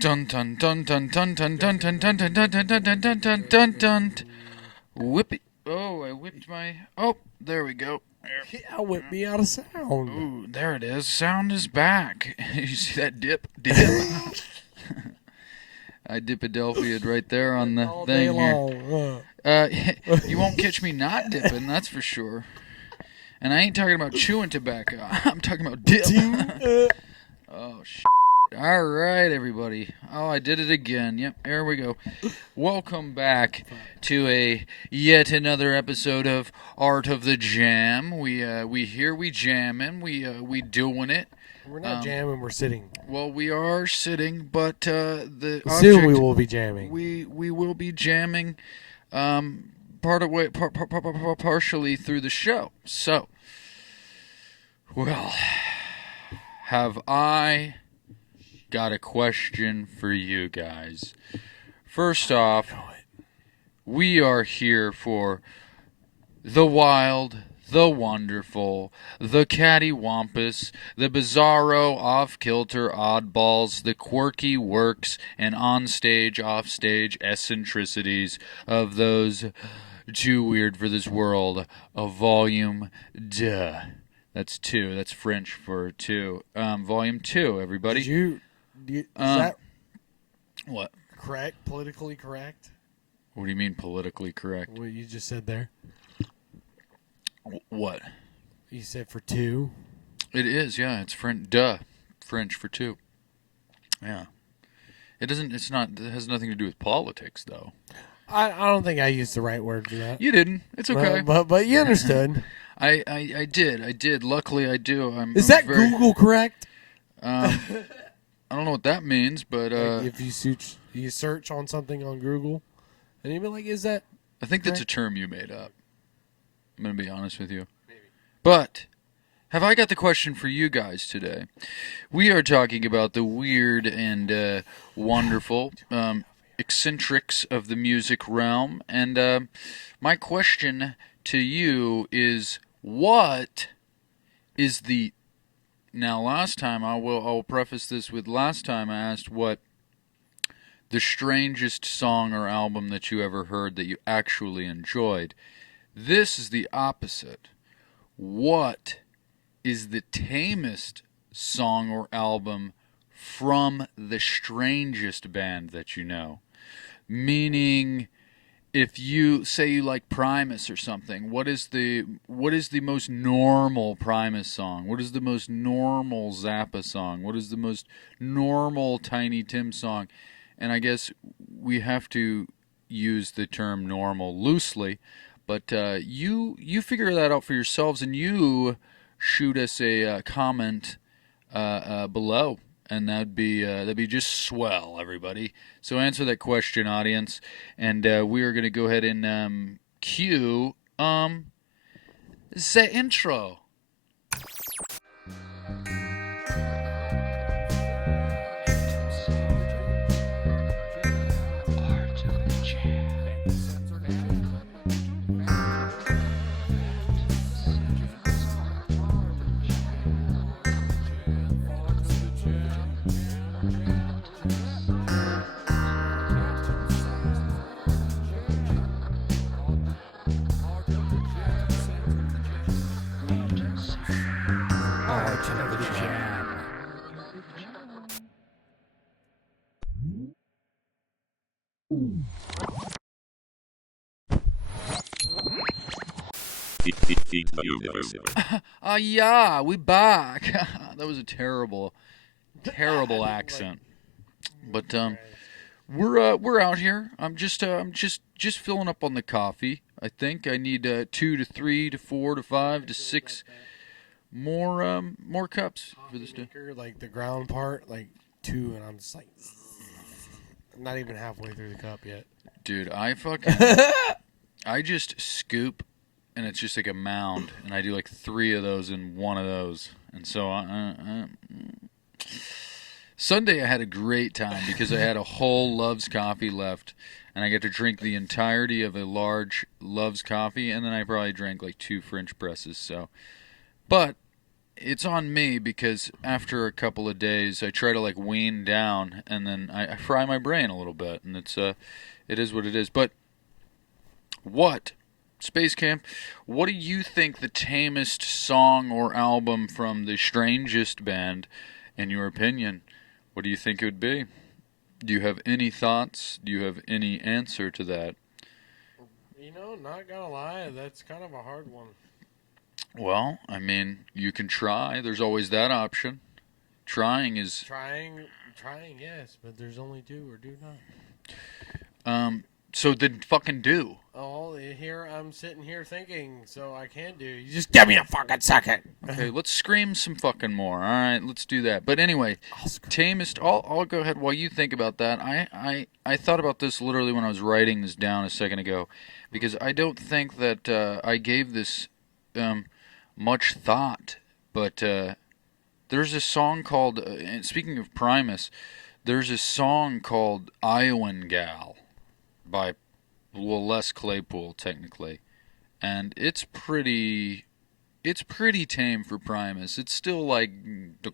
Dun dun dun dun dun dun dun dun dun dun dun dun dun dun dun dun dun dun. Whip it. Oh, I whipped my. Oh, there we go. Yeah, whip me out of sound. Ooh, there it is. Sound is back. You see that dip? Dip. I Dipadelphia'd right there on the All day thing here. long. You won't catch me not dipping, that's for sure. And I ain't talking about chewing tobacco. I'm talking about dip. Oh, shit. All right, everybody. Oh, I did it again. Yep, there we go. Welcome back to yet another episode of Art of the Jam. We jamming. We doing it. We're not jamming. We're sitting. Well, we are sitting, but the Soon object, we will be jamming. We will be jamming, partially through the show. So, well, have I got a question for you guys. First off, we are here for the wild, the wonderful, the cattywampus, the bizarro, off-kilter oddballs, the quirky works, and on-stage, off-stage eccentricities of those too weird for this world of Volume Duh. That's 2. That's French for 2. Volume 2, everybody. Is that what? correct? Politically correct? What do you mean politically correct? What you just said there? What? You said for 2. It is, yeah. It's French. Duh. French for 2. Yeah. It doesn't. It's not. It has nothing to do with politics, though. I don't think I used the right word for that. You didn't. It's okay. But you understood. I did. Luckily, I do. Is that Google correct? I don't know what that means, but like if you search on something on Google, and you'd be like, "Is that?" I think that's a term you made up. I'm gonna be honest with you. Maybe. But have I got the question for you guys today? We are talking about the weird and wonderful eccentrics of the music realm, and my question to you is, what is the... Now, last time, I will preface this with, last time I asked what the strangest song or album that you ever heard that you actually enjoyed. This is the opposite. What is the tamest song or album from the strangest band that you know? Meaning, if you say you like Primus or something, what is the most normal Primus song? What is the most normal Zappa song? What is the most normal Tiny Tim song? And I guess we have to use the term normal loosely, but you figure that out for yourselves, and you shoot us a comment below. And that'd be just swell, everybody. So answer that question, audience, and we are going to go ahead and cue the intro. Yeah, we back. That was a terrible accent. But we're out here. I'm just filling up on the coffee. I think I need 2 to 3 to 4 to 5 to 6 more cups for this day. Like the ground part, like 2, and I'm just like, I'm not even halfway through the cup yet. Dude, I just scoop, and it's just like a mound, and I do like 3 of those in one of those, and so Sunday I had a great time because I had a whole Love's coffee left, and I get to drink the entirety of a large Love's coffee, and then I probably drank like 2 French presses. So, but it's on me because after a couple of days, I try to like wean down, and then I fry my brain a little bit, and it is what it is. But what, Space Camp? What do you think the tamest song or album from the strangest band, in your opinion? What do you think it would be? Do you have any thoughts? Do you have any answer to that? You know, not gonna lie, that's kind of a hard one. Well, I mean, you can try. There's always that option. Trying is Trying, yes, but there's only do or do not. so then fucking do. Oh, here I'm sitting here thinking, so I can do. You just give me a fucking second. Okay, let's scream some fucking more. All right, let's do that. But anyway, tamest. I'll go ahead while you think about that. I thought about this literally when I was writing this down a second ago, because I don't think that I gave this much thought. But there's a song called. And speaking of Primus, there's a song called "Iowan Gal" by Les Claypool, technically, and it's pretty tame for Primus. It's still like, but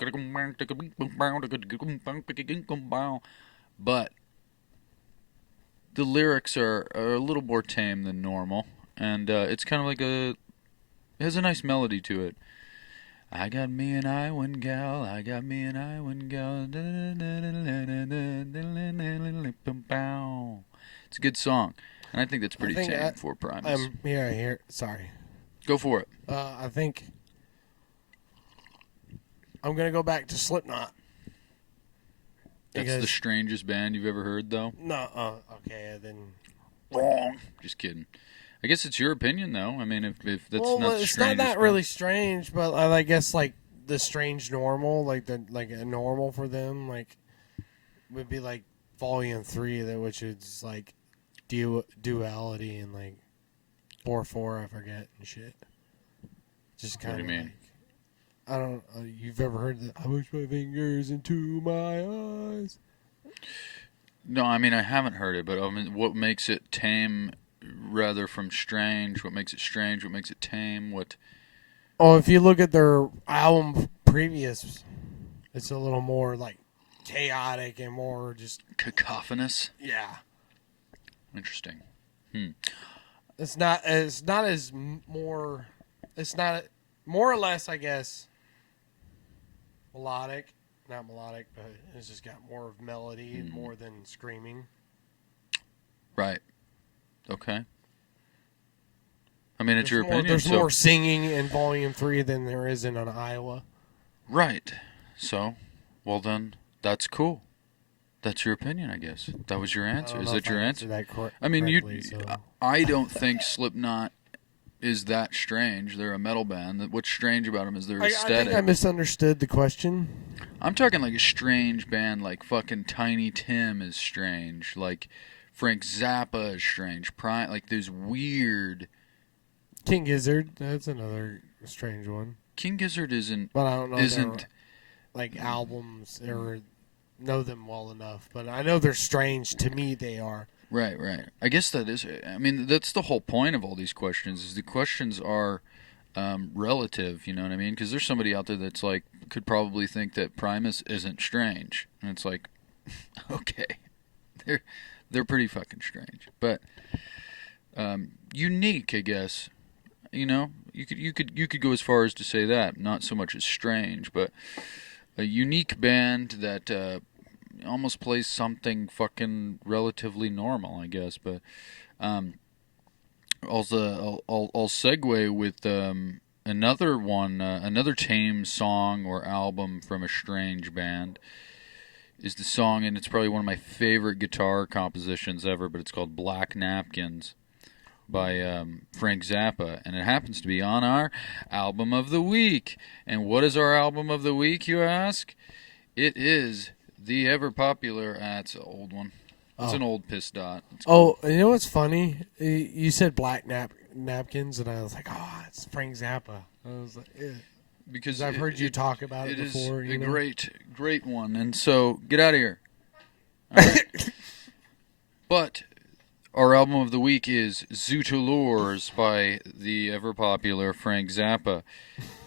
the lyrics are a little more tame than normal, and it's kind of like it has a nice melody to it. I got me an Iowan gal, I got me an Iowan gal. It's a good song, and I think that's pretty tame for Primus. Sorry. Go for it. I think I'm gonna go back to Slipknot. That's the strangest band you've ever heard, though? No, okay, then... Wrong. Just kidding. I guess it's your opinion, though. I mean, if that's well, not the it's strangest not that really strange, but I guess, like, the strange normal, like a normal for them, like, would be, like, Volume 3, which is, like, duality and, like, 4/4, I forget, and shit. Just kind of. What do you mean? Like, I don't. You've ever heard that? I push my fingers into my eyes. No, I mean I haven't heard it, but I mean, what makes it tame, rather from strange? What makes it strange? What makes it tame? What? Oh, if you look at their album previous, it's a little more like chaotic and more just cacophonous. Yeah. Interesting. It's not as more. It's not more or less, I guess. Melodic, not melodic, but it's just got more of melody more than screaming. Right. Okay. I mean, it's your opinion. There's more singing in Volume 3 than there is in Iowa. Right. So, well then, that's cool. That's your opinion, I guess. That was your answer. Is that your answer? I mean, I don't think Slipknot is that strange. They're a metal band. What's strange about them is their aesthetic. I think I misunderstood the question. I'm talking like a strange band, like fucking Tiny Tim is strange, like Frank Zappa is strange. Like there's weird. King Gizzard, that's another strange one. King Gizzard isn't. But I don't know. Isn't like albums or know them well enough, but I know they're strange. To me, they are. Right. I guess that is. I mean, that's the whole point of all these questions. Is the questions are relative. You know what I mean? Because there's somebody out there that's like could probably think that Primus isn't strange, and it's like, okay, they're pretty fucking strange, but unique, I guess. You know, you could go as far as to say that. Not so much as strange, but a unique band that. Almost plays something fucking relatively normal, I guess. But also, I'll segue with another one, another tame song or album from a strange band. Is the song, and it's probably one of my favorite guitar compositions ever. But it's called "Black Napkins" by Frank Zappa, and it happens to be on our album of the week. And what is our album of the week, you ask? It is the ever popular. It's an old one. It's an old piss dot. You know what's funny? You said black napkins, and I was like, oh, it's Frank Zappa. I was like, yeah. Because I've heard you talk about it before. It is a great one. And so, get out of here. All right. But our album of the week is Zootalours by the ever popular Frank Zappa.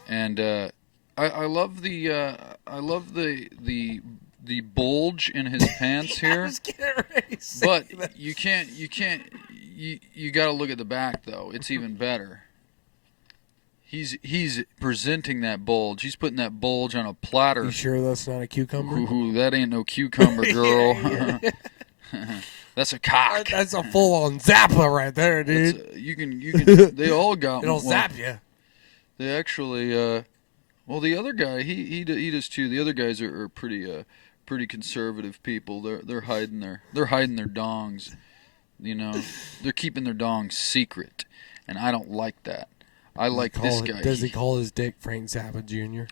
And I love the bulge in his pants I here. was getting ready to say But that. you got to look at the back though. It's even better. He's presenting that bulge. He's putting that bulge on a platter. You sure that's not a cucumber? Ooh, that ain't no cucumber, girl. Yeah. That's a cock. That's a full-on Zappa right there, dude. You can. They all got. It'll well, zap you. They actually. Well, the other guy, he does too. The other guys are pretty conservative people. They're hiding their dongs. You know, they're keeping their dongs secret, and I don't like that. I like this guy. Does he call his dick Frank Zappa Jr.?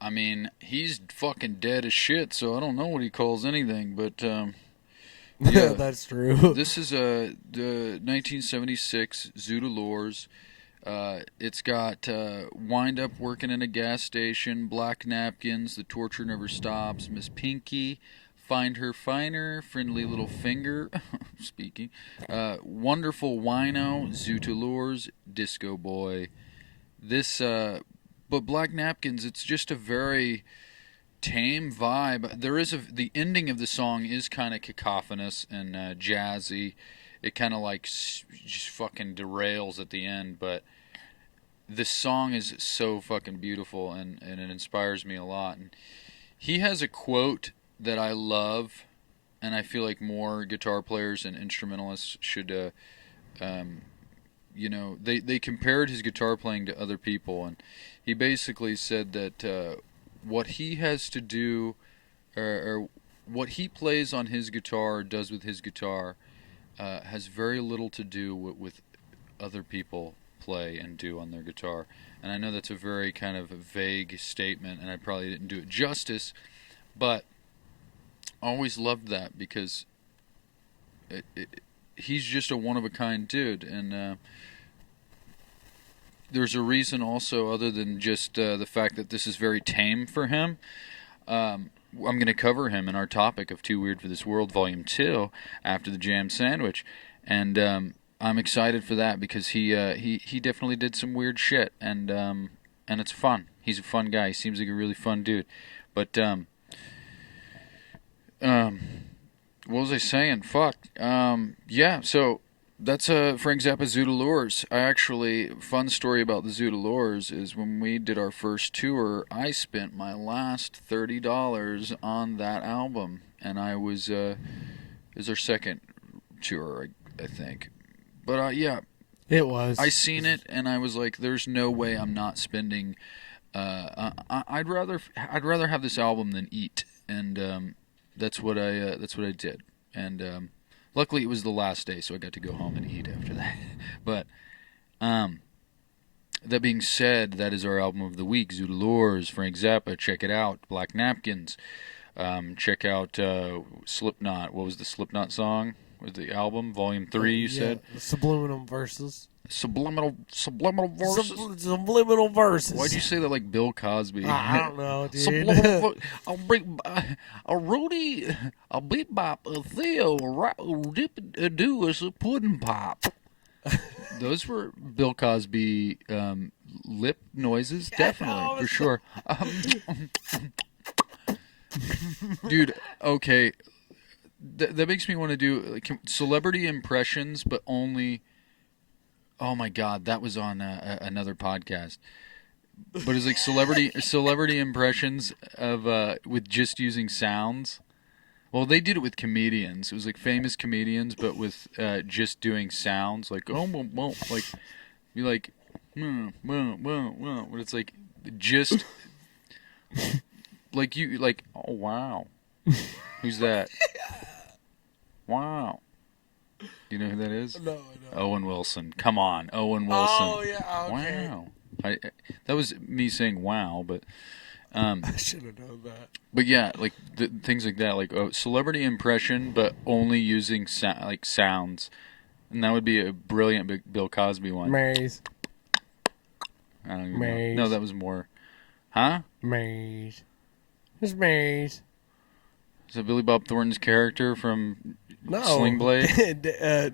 I mean, he's fucking dead as shit, so I don't know what he calls anything, but yeah, That's true. this is the 1976 Zoo de Lors. It's got wind up working in a gas station, black napkins, the torture never stops, Miss Pinky, find her finer, friendly little finger, speaking, wonderful wino, Zoo de Lors, disco boy. This, but black napkins, it's just a very tame vibe. There is the ending of the song is kind of cacophonous and jazzy. It kind of like just fucking derails at the end, but this song is so fucking beautiful and it inspires me a lot. And he has a quote that I love, and I feel like more guitar players and instrumentalists should, you know, they compared his guitar playing to other people, and he basically said that what he has to do, or what he plays on his guitar, does with his guitar, has very little to do with other people play and do on their guitar. And I know that's a very kind of vague statement, and I probably didn't do it justice, but I always loved that because he's just a one-of-a-kind dude, and there's a reason also, other than just the fact that this is very tame for him. I'm going to cover him in our topic of Too Weird for This World, Volume 2, after the jam sandwich, and I'm excited for that because he definitely did some weird shit, and it's fun. He's a fun guy. He seems like a really fun dude. But what was I saying? Fuck. Yeah. So that's Frank Zappa Zoo de Lors. I actually, fun story about the Zoo de Lors is when we did our first tour, I spent my last $30 on that album, and it was our second tour, I think. But yeah, It was. I seen it and I was like, "There's no way I'm not spending." I'd rather have this album than eat, and that's what I did. And luckily, it was the last day, so I got to go home and eat after that. But that being said, that is our album of the week: Zoo de Lors, Frank Zappa. Check it out. Black Napkins. Check out Slipknot. What was the Slipknot song? Was the album Volume 3? You said Subliminal verses. subliminal verses. Subliminal verses. Why'd you say that like Bill Cosby? I don't know, dude. Subliminal. I'll bring a Rudy, a bebop, a Theo, a dip, a do us a pudding pop. Those were Bill Cosby lip noises, definitely for sure. Dude, okay. That makes me want to do like, celebrity impressions, but only. Oh my God, that was on another podcast. But it's like celebrity impressions of with just using sounds. Well, they did it with comedians. It was like famous comedians, but with just doing sounds, like like be like, but it's like just like you like. Oh wow, who's that? Wow. Do you know who that is? No. Owen Wilson. Come on, Owen Wilson. Oh, yeah, okay. Wow. That was me saying wow, but I should have known that. but yeah, like things like that, like celebrity impression, but only using like sounds, and that would be a brilliant Bill Cosby one. Maze. I don't even Maze. know. No, that was more. Huh? Maze. It's Maze. Is that Billy Bob Thornton's character from No. Sling Blade?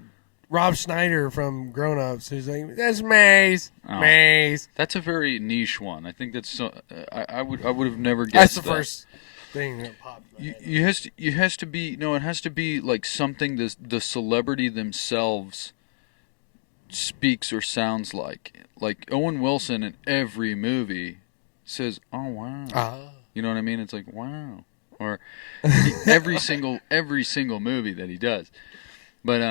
Rob Schneider from Grown Ups, who's like, "That's Maze, Oh. Maze." That's a very niche one. I think that's so. I would have never That's guessed the first thing that popped in my head. You has to be no. It has to be like something the celebrity themselves speaks or sounds like. Like Owen Wilson in every movie says, "Oh wow," you know what I mean? It's like wow, or every single movie that he does. But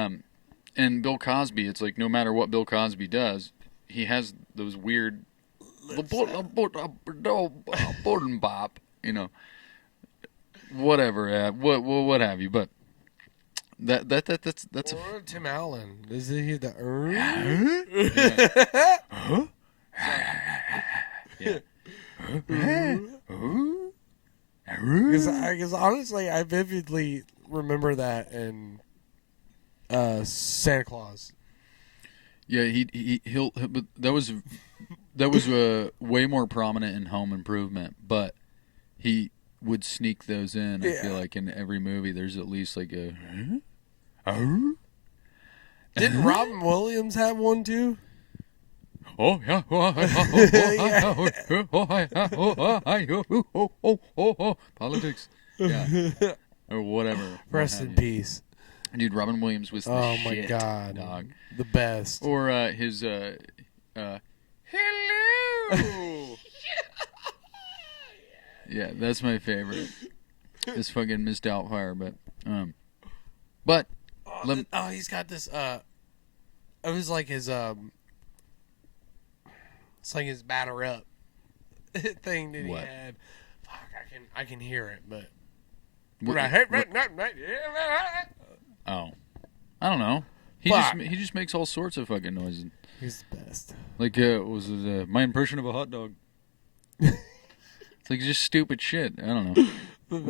and Bill Cosby, it's like no matter what Bill Cosby does, he has those weird bottom bop, you know, whatever, what have you. But that's Or Tim Allen. Is he the yeah. Because honestly, I vividly remember that in Santa Claus. Yeah, he'll but that was way more prominent in Home Improvement, but he would sneak those in. I feel like in every movie there's at least like a Didn't Robin Williams have one too? Oh yeah. Politics. Yeah. Or whatever. Rest in peace. Dude, Robin Williams was the Oh my shit, god. dog. The best. Or his hello. Yeah, that's my favorite. This fucking Miss Doubtfire, but he's got this it was like his it's like his batter up thing that he What? had. Fuck, I can hear it, but oh, I don't know. He Fuck. just makes all sorts of fucking noises. He's the best. Like was it my impression of a hot dog? It's like just stupid shit. I don't know.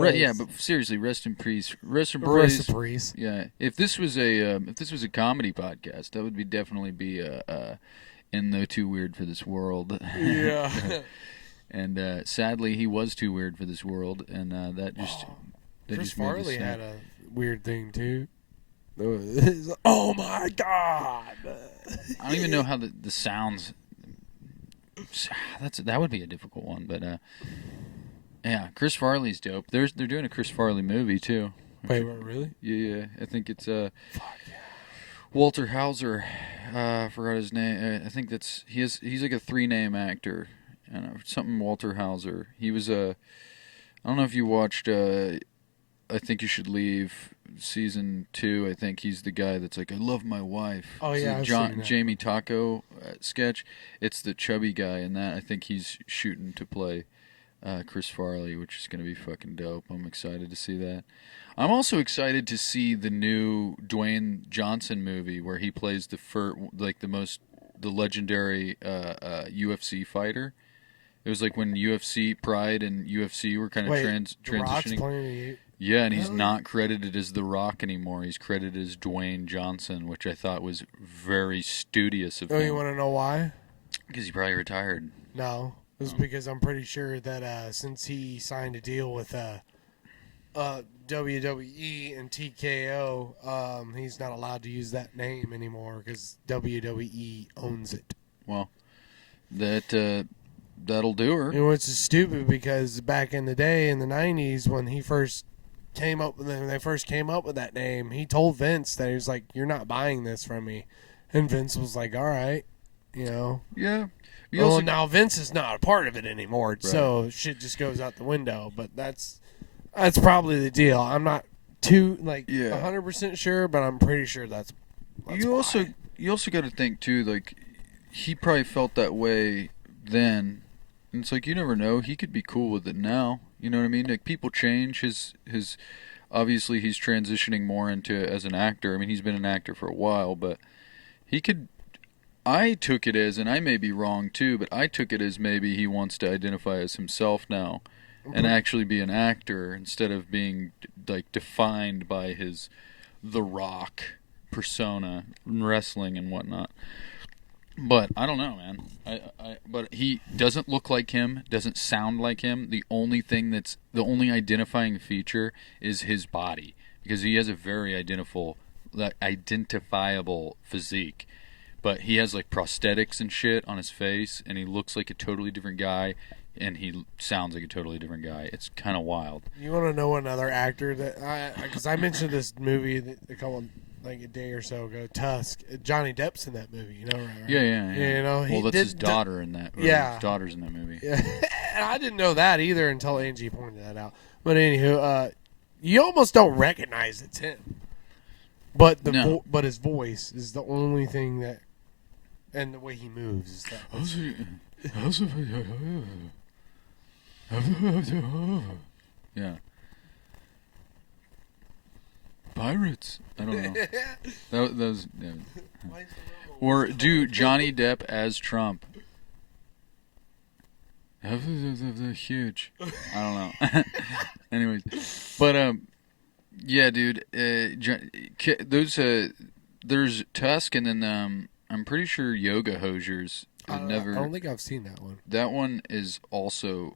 Yeah, but seriously, rest in peace. Rest in peace. Yeah, if this was a comedy podcast, that would definitely be in the Too Weird for This World. Yeah. And sadly, he was too weird for this world, and Chris just made us Farley sad. had a weird thing too. Oh my god! I don't even know how the sounds. That would be a difficult one, but yeah, Chris Farley's dope. They're doing a Chris Farley movie too. Wait, what, really? Yeah. I think it's Walter Hauser. I forgot his name. I think he's like a 3-name actor. I don't know, something Walter Hauser. He was I don't know if you watched I Think You Should Leave season 2. I think he's the guy that's like, I love my wife. Oh It's yeah, the I've seen that. Jamie Taco sketch. It's the chubby guy in that. I think he's shooting to play Chris Farley, which is going to be fucking dope. I'm excited to see that. I'm also excited to see the new Dwayne Johnson movie where he plays the legendary UFC fighter. It was like when UFC Pride and UFC were kind of The Rock's transitioning. playing Yeah, and he's not credited as The Rock anymore. He's credited as Dwayne Johnson, which I thought was very studious of Oh, him. you want to know why? Because he probably retired. No, it's because I'm pretty sure that since he signed a deal with WWE and TKO, he's not allowed to use that name anymore because WWE owns it. Well, that'll do her. You know, it's stupid because back in the day in the 90s when they first came up with that name, he told Vince that he was like, "You're not buying this from me," and Vince was like, "All right, you know." Yeah. Now Vince is not a part of it anymore, Right. so shit just goes out the window. But that's probably the deal. I'm not too 100% sure, but I'm pretty sure that's you also got to think too, like he probably felt that way then, and it's like you never know. He could be cool with it now. You know what I mean? Like people change. His obviously he's transitioning more into as an actor. I mean he's been an actor for a while, but he could. I took it as, and I may be wrong too, but I took it as maybe he wants to identify as himself now, and actually be an actor instead of being like defined by his The Rock persona in wrestling and whatnot. But I don't know, man. But he doesn't look like him, doesn't sound like him. The only identifying feature is his body, because he has a very identifiable physique, but he has like prosthetics and shit on his face, and he looks like a totally different guy, and he sounds like a totally different guy. It's kind of wild. You want to know another actor that because I mentioned this movie a couple like a day or so ago, Tusk. Johnny Depp's in that movie, you know, right? Yeah. You know, well, that's his daughter in that. Yeah, his daughter's in that movie. Yeah, and I didn't know that either until Angie pointed that out. But anywho, you almost don't recognize it's him. But but his voice is the only thing that, and the way he moves is that. Yeah. Pirates. I don't know. that was. Yeah. Or do Johnny Depp as Trump. Huge. I don't know. Anyways, but yeah, dude. There's Tusk, and then I'm pretty sure Yoga Hosers. I don't think I've seen that one. That one is also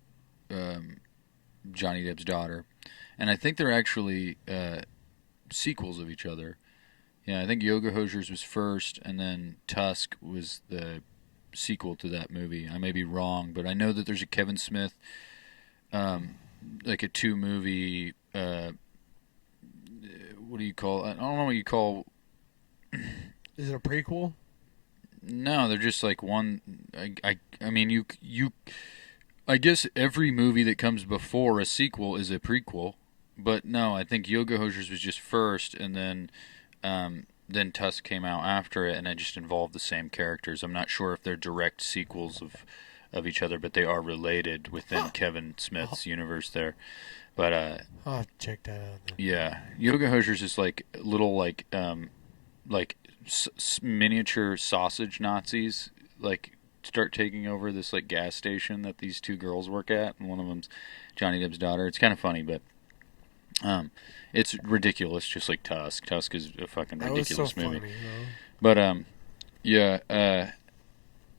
Johnny Depp's daughter, and I think they're actually sequels of each other. Yeah, I think Yoga Hosers was first, and then Tusk was the sequel to that movie. I may be wrong, but I know that there's a Kevin Smith, like a 2-movie. What do you call? I don't know what you call. Is it a prequel? No, they're just like one. I mean, you. I guess every movie that comes before a sequel is a prequel, but no, I think Yoga Hosers was just first, and then Tusk came out after it, and it just involved the same characters. I'm not sure if they're direct sequels of each other, but they are related within Kevin Smith's universe there. But I'll have to check that out then. Yeah, Yoga Hosers is like little like miniature sausage Nazis like start taking over this like gas station that these two girls work at, and one of them's Johnny Depp's daughter. It's kind of funny, but it's ridiculous, just like Tusk. Tusk is a fucking ridiculous movie. Funny, but yeah,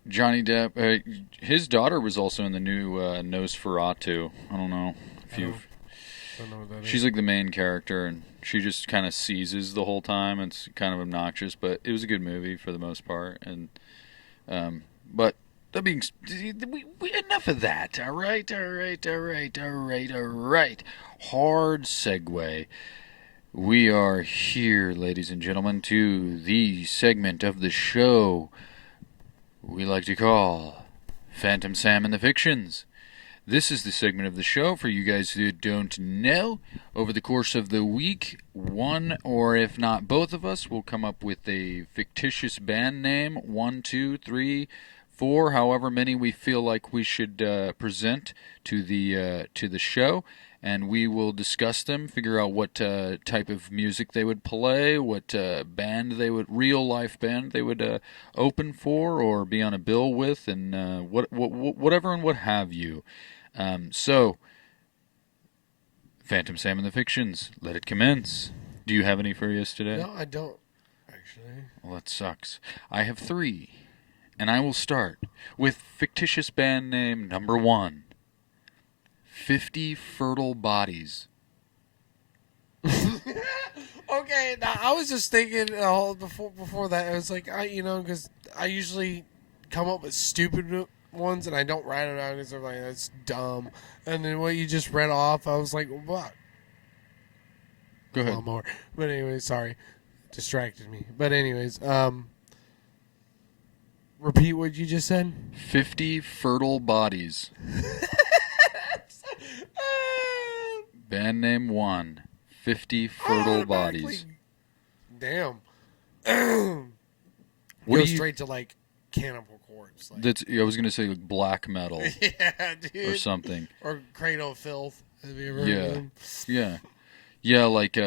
Johnny Depp, his daughter was also in the new Nosferatu. I don't know if you've. Don't know what that She's like the main character, and she just kind of seizes the whole time. It's kind of obnoxious, but it was a good movie for the most part. And but that being, enough of that. All right. Hard segue. We are here, ladies and gentlemen, to the segment of the show we like to call Phantom Sam and the Fictions. This is the segment of the show for you guys who don't know. Over the course of the week, one or if not both of us will come up with a fictitious band name, 1, 2, 3, 4, however many we feel like we should present to the show, and we will discuss them, figure out what type of music they would play, what band they would, real life band they would open for or be on a bill with, and whatever and what have you. So, Phantom Sam and the Fictions, let it commence. Do you have any for us today? No, I don't, actually. Well, that sucks. I have 3, and I will start with fictitious band name number 1, 50 Fertile Bodies. Okay, now I was just thinking before that, it was like, because I usually come up with stupid ones, and I don't write it down because I'm like, that's dumb. And then what you just read off, I was like, what? Go ahead. More. But anyways, sorry. Distracted me. But anyways, repeat what you just said. 50 Fertile Bodies. Band name 1, 50 Fertile Bodies. Damn. What Go straight to like Cannibal Corpse. Like. I was gonna say like black metal. Yeah, dude. Or something. Or Cradle of Filth. Have you ever heard of them? Yeah, like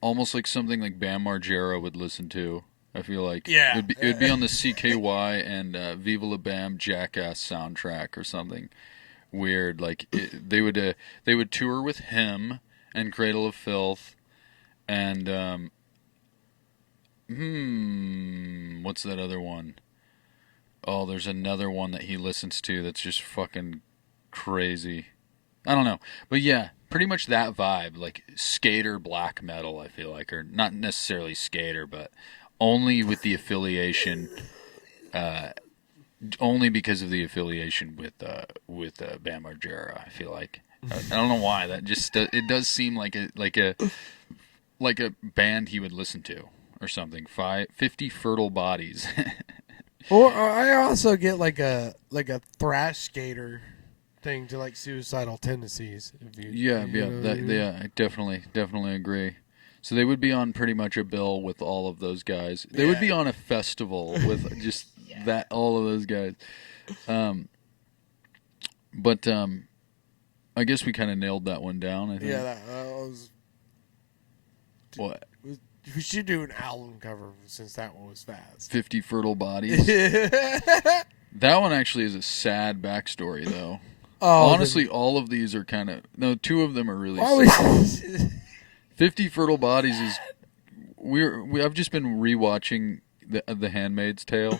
almost like something like Bam Margera would listen to. I feel like it would be on the CKY and Viva La Bam Jackass soundtrack or something weird. Like they would tour with him and Cradle of Filth and what's that other one? Oh, there's another one that he listens to that's just fucking crazy. I don't know. But yeah, pretty much that vibe, like skater black metal. I feel like, or not necessarily skater, but only with the affiliation, only because of the affiliation with Bam Margera. I feel like I don't know why that just it does seem like a band he would listen to or something. 50 fertile bodies. Or I also get like a thrash skater thing to like suicidal tendencies. If you, Yeah, you yeah, know what that, I mean? yeah. I definitely agree. So they would be on pretty much a bill with all of those guys. They would Yeah. be on a festival with just that all of those guys. Um, but I guess we kind of nailed that one down. I think. Yeah, that was. What? We should do an album cover since that one was fast. 50 fertile bodies. That one actually is a sad backstory, though. Oh, Honestly, all of these are kind of no. Two of them are really why sad. we 50 fertile bodies is I've just been rewatching the Handmaid's Tale, I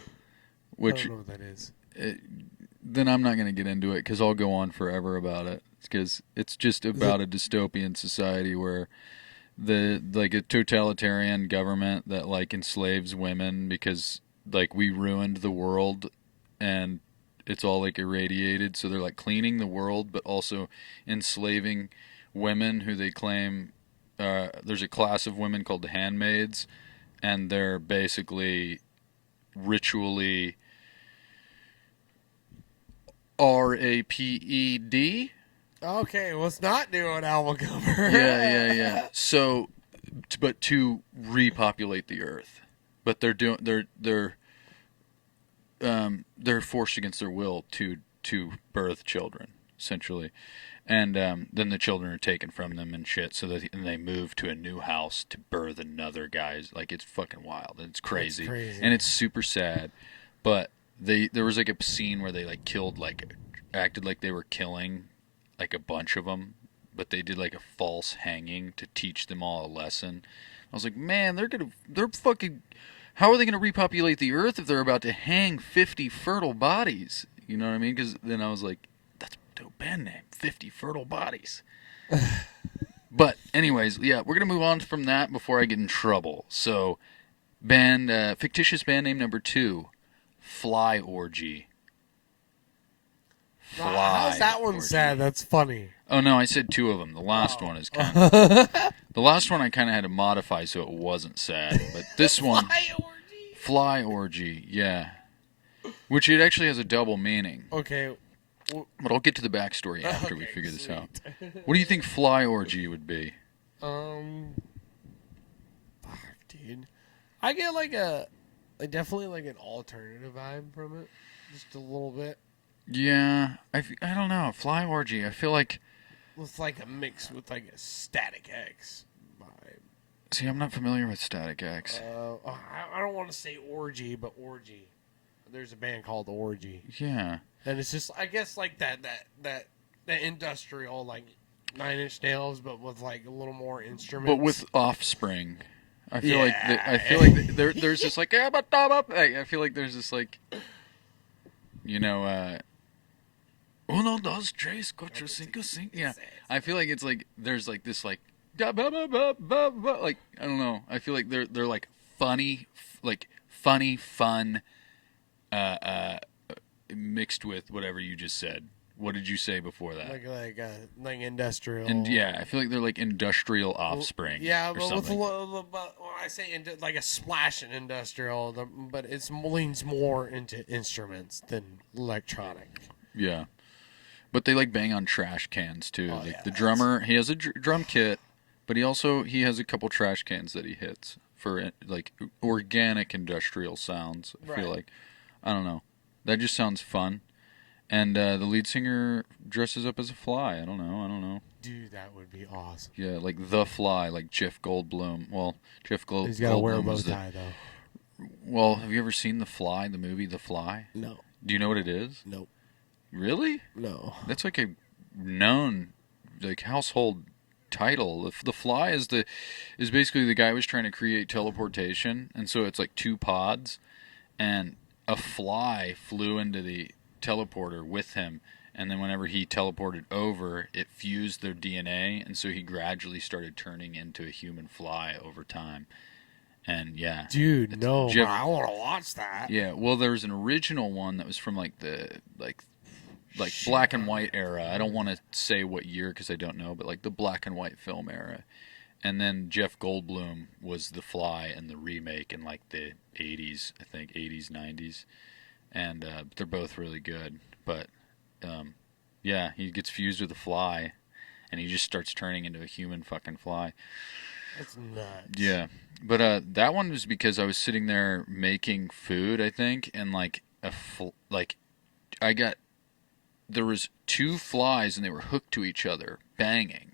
which don't know what that is. then I'm not going to get into it because I'll go on forever about it because it's just about a dystopian society where like a totalitarian government that like enslaves women because like we ruined the world and it's all like irradiated, so they're like cleaning the world but also enslaving women who they claim there's a class of women called the handmaids, and they're basically ritually raped. Okay, let's not do an album cover. Yeah. So, but to repopulate the earth, but they're forced against their will to birth children, essentially, and then the children are taken from them and shit. So and they move to a new house to birth another guy's. Like it's fucking wild. It's crazy, That's crazy. and it's super sad. But there was like a scene where they like killed acted like they were killing like a bunch of them, but they did like a false hanging to teach them all a lesson. I was like, man, they're fucking. How are they going to repopulate the earth if they're about to hang 50 fertile bodies? You know what I mean? Because then I was like, that's a dope band name, 50 fertile bodies. But anyways, yeah, we're going to move on from that before I get in trouble. So, fictitious band name number 2, Fly Orgy. How's that one Orgy. sad? That's funny. Oh no, I said 2 of them. The last one is kind of the last one I kind of had to modify so it wasn't sad, but this one Fly Orgy, yeah. Which it actually has a double meaning. Okay. But I'll get to the backstory after we figure this sweet. out. What do you think Fly Orgy would be? Fuck, dude. I get definitely like an alternative vibe from it, just a little bit. Yeah, I don't know. Fly Orgy, I feel like... With like a mix with like a Static X vibe. See, I'm not familiar with Static X. I don't want to say orgy, but orgy. There's a band called Orgy. Yeah. And it's just, I guess, like that industrial, like 9 Inch Nails, but with like a little more instruments. But with Offspring. I feel Yeah. like there's this like I feel like there's this like uno dos tres cuatro cinco cinco. Yeah, I feel like it's like there's like this like like I don't know. I feel like they're like funny fun mixed with whatever you just said. What did you say before that? Like industrial. And yeah, I feel like they're like industrial Offspring. Yeah, or but something. but when I say like a splash in industrial, but it leans more into instruments than electronic. Yeah. But they like bang on trash cans too. Oh, like yeah, the drummer, he has a drum kit, but he has a couple trash cans that he hits for like organic industrial sounds. I feel Right. like, I don't know, that just sounds fun. And the lead singer dresses up as a fly. I don't know. Dude, that would be awesome. Yeah, like the Fly, like Jeff Goldblum. Well, Jeff Goldblum. He's got to wear a bow tie though. Well, have you ever seen The Fly, the movie The Fly? No. Do you know what it is? Nope. Really? No. That's like a known, like household title. The Fly is basically the guy was trying to create teleportation, and so it's like 2 pods, and a fly flew into the teleporter with him, And then whenever he teleported over, it fused their DNA, and so he gradually started turning into a human fly over time. And yeah, Dude, no, Jeff, I want to watch that. Yeah, well, there was an original one that was from like the black and white era. I don't want to say what year because I don't know, but like the black and white film era. And then Jeff Goldblum was the Fly in the remake in like the 80s, I think 80s, 90s, and they're both really good. But yeah, he gets fused with a fly, and he just starts turning into a human fucking fly. That's nuts. Yeah, but that one was because I was sitting there making food, I think, and like there was two flies and they were hooked to each other, banging,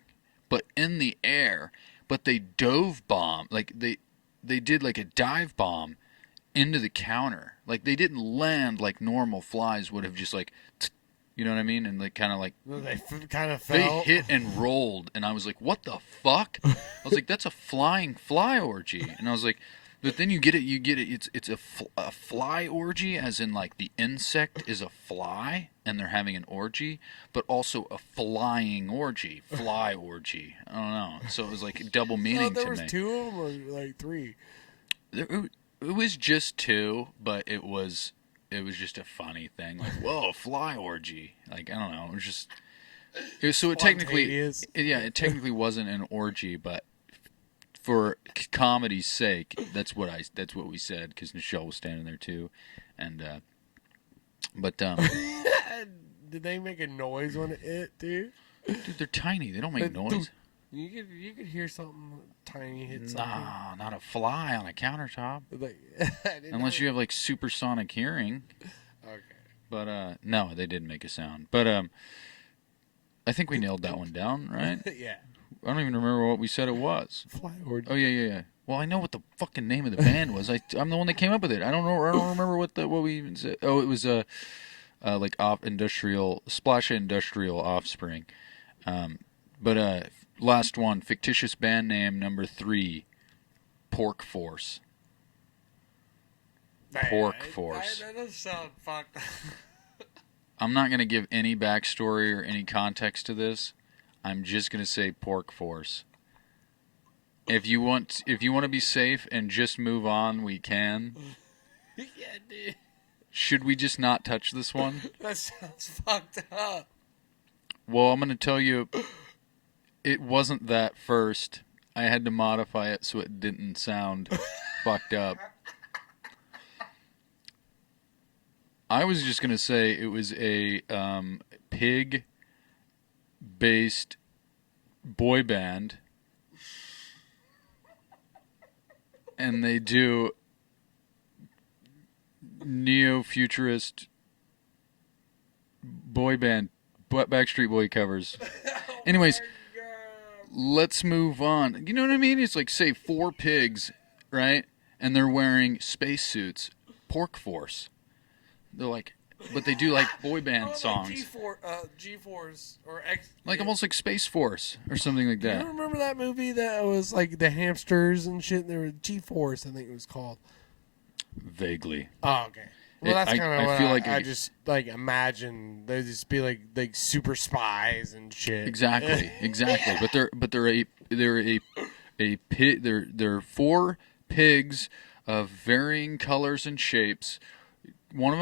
but in the air. But they dove bomb, like they did like a dive bomb into the counter. Like they didn't land like normal flies would have just like, you know what I mean? And like kind of like They kind of they fell. hit and rolled, and I was like, what the fuck? I was like, that's a flying fly orgy. And I was like, but then you get it. It's a fly orgy, as in like the insect is a fly, and they're having an orgy, but also a flying orgy, fly orgy. I don't know. So it was like double meaning to me. There was two of them or like three. It was just two, but it was just a funny thing. Like, whoa, fly orgy. Like, I don't know. So it technically wasn't an orgy, but for comedy's sake, that's what we said, because Nichelle was standing there too, and Did they make a noise when it hit, dude? dude, they're tiny. They don't make noise. You could hear something tiny hit something. Nah, not a fly on a countertop, Like, unless you have like supersonic hearing. Okay. But no, they didn't make a sound. But I think we nailed that one down, right? Yeah. I don't even remember what we said it was. Fly orgy. Oh yeah. Well, I know what the fucking name of the band was. I'm the one that came up with it. I don't know. I don't remember what we even said. Oh, it was like Splash Industrial Offspring. But last one, fictitious band name number 3, Pork Force. Pork Force. That does sound fucked. I'm not gonna give any backstory or any context to this. I'm just gonna say Pork Force. If you want to be safe and just move on, we can. Yeah, dude. Should we just not touch this one? That sounds fucked up. Well, I'm gonna tell you, it wasn't that first. I had to modify it so it didn't sound fucked up. I was just gonna say it was a pig-based boy band, and they do neo-futurist boy band, Backstreet Boy covers. Anyways, let's move on. You know what I mean? It's like, say, 4 pigs, right? And they're wearing spacesuits. Pork Force. They're like, but they do like boy band songs. G-Force or X. Like almost like Space Force or something like that. You remember that movie that was like the hamsters and shit? There was G-Force, I think it was called. Vaguely. Oh, okay. Well, that's kind of what feel like I just like imagine. They just be like super spies and shit. Exactly. But they're 4 pigs of varying colors and shapes. One of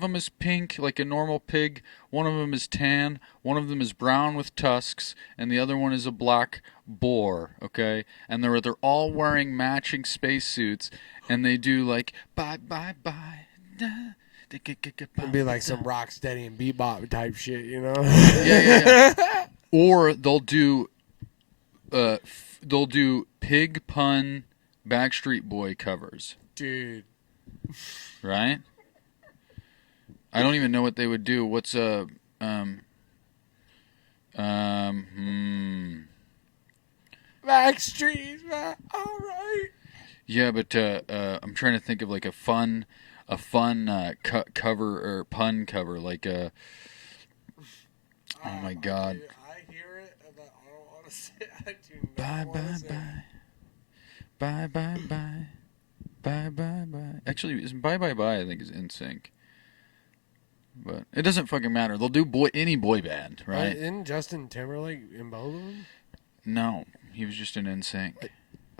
them is pink, like a normal pig. One of them is tan. One of them is brown with tusks, and the other one is a black boar. Okay, and they're all wearing matching spacesuits, and they do like bye bye bye. It'd be like some rocksteady and bebop type shit, you know? Yeah. Or they'll do pig pun Backstreet Boy covers. Dude. Right? I don't even know what they would do. What's Backstreet, all right. Yeah, but I'm trying to think of like a fun cover or pun cover, like a. Oh my God. I hear it, and I don't want to say. I do not Bye want bye to say. bye. Bye bye bye. Bye bye bye. Actually, bye bye bye. I think is in sync. But it doesn't fucking matter. They'll do any boy band, right? Isn't Justin Timberlake in both of them? No, he was just an NSYNC.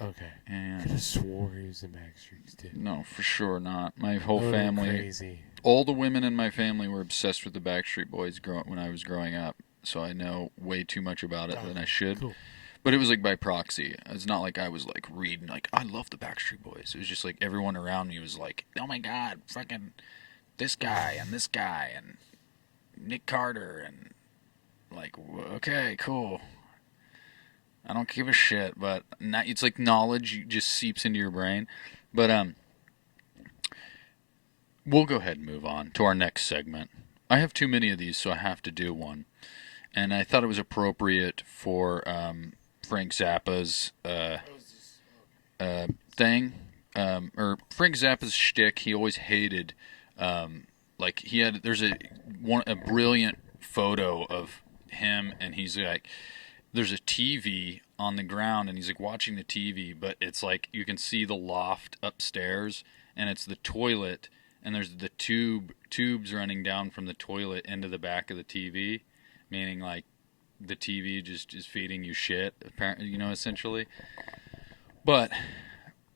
Okay. And Could have swore he was in Backstreet's too. no, for sure not. My whole That would've been family, crazy. all the women in my family were obsessed with the Backstreet Boys when I was growing up. So I know way too much about it than I should. Cool. But it was like by proxy. It's not like I was like reading like I love the Backstreet Boys. It was just like everyone around me was like, oh my god, fucking this guy and Nick Carter and like okay, cool. I don't give a shit, but it's like knowledge just seeps into your brain. But we'll go ahead and move on to our next segment. I have too many of these, so I have to do one. And I thought it was appropriate for Frank Zappa's thing, or Frank Zappa's shtick. He always hated, like there's a brilliant photo of him, and he's like, there's a TV on the ground, and he's like watching the TV, but it's like you can see the loft upstairs, and it's the toilet, and there's the tubes running down from the toilet into the back of the TV. Meaning, like, the TV just is feeding you shit, apparently, essentially. But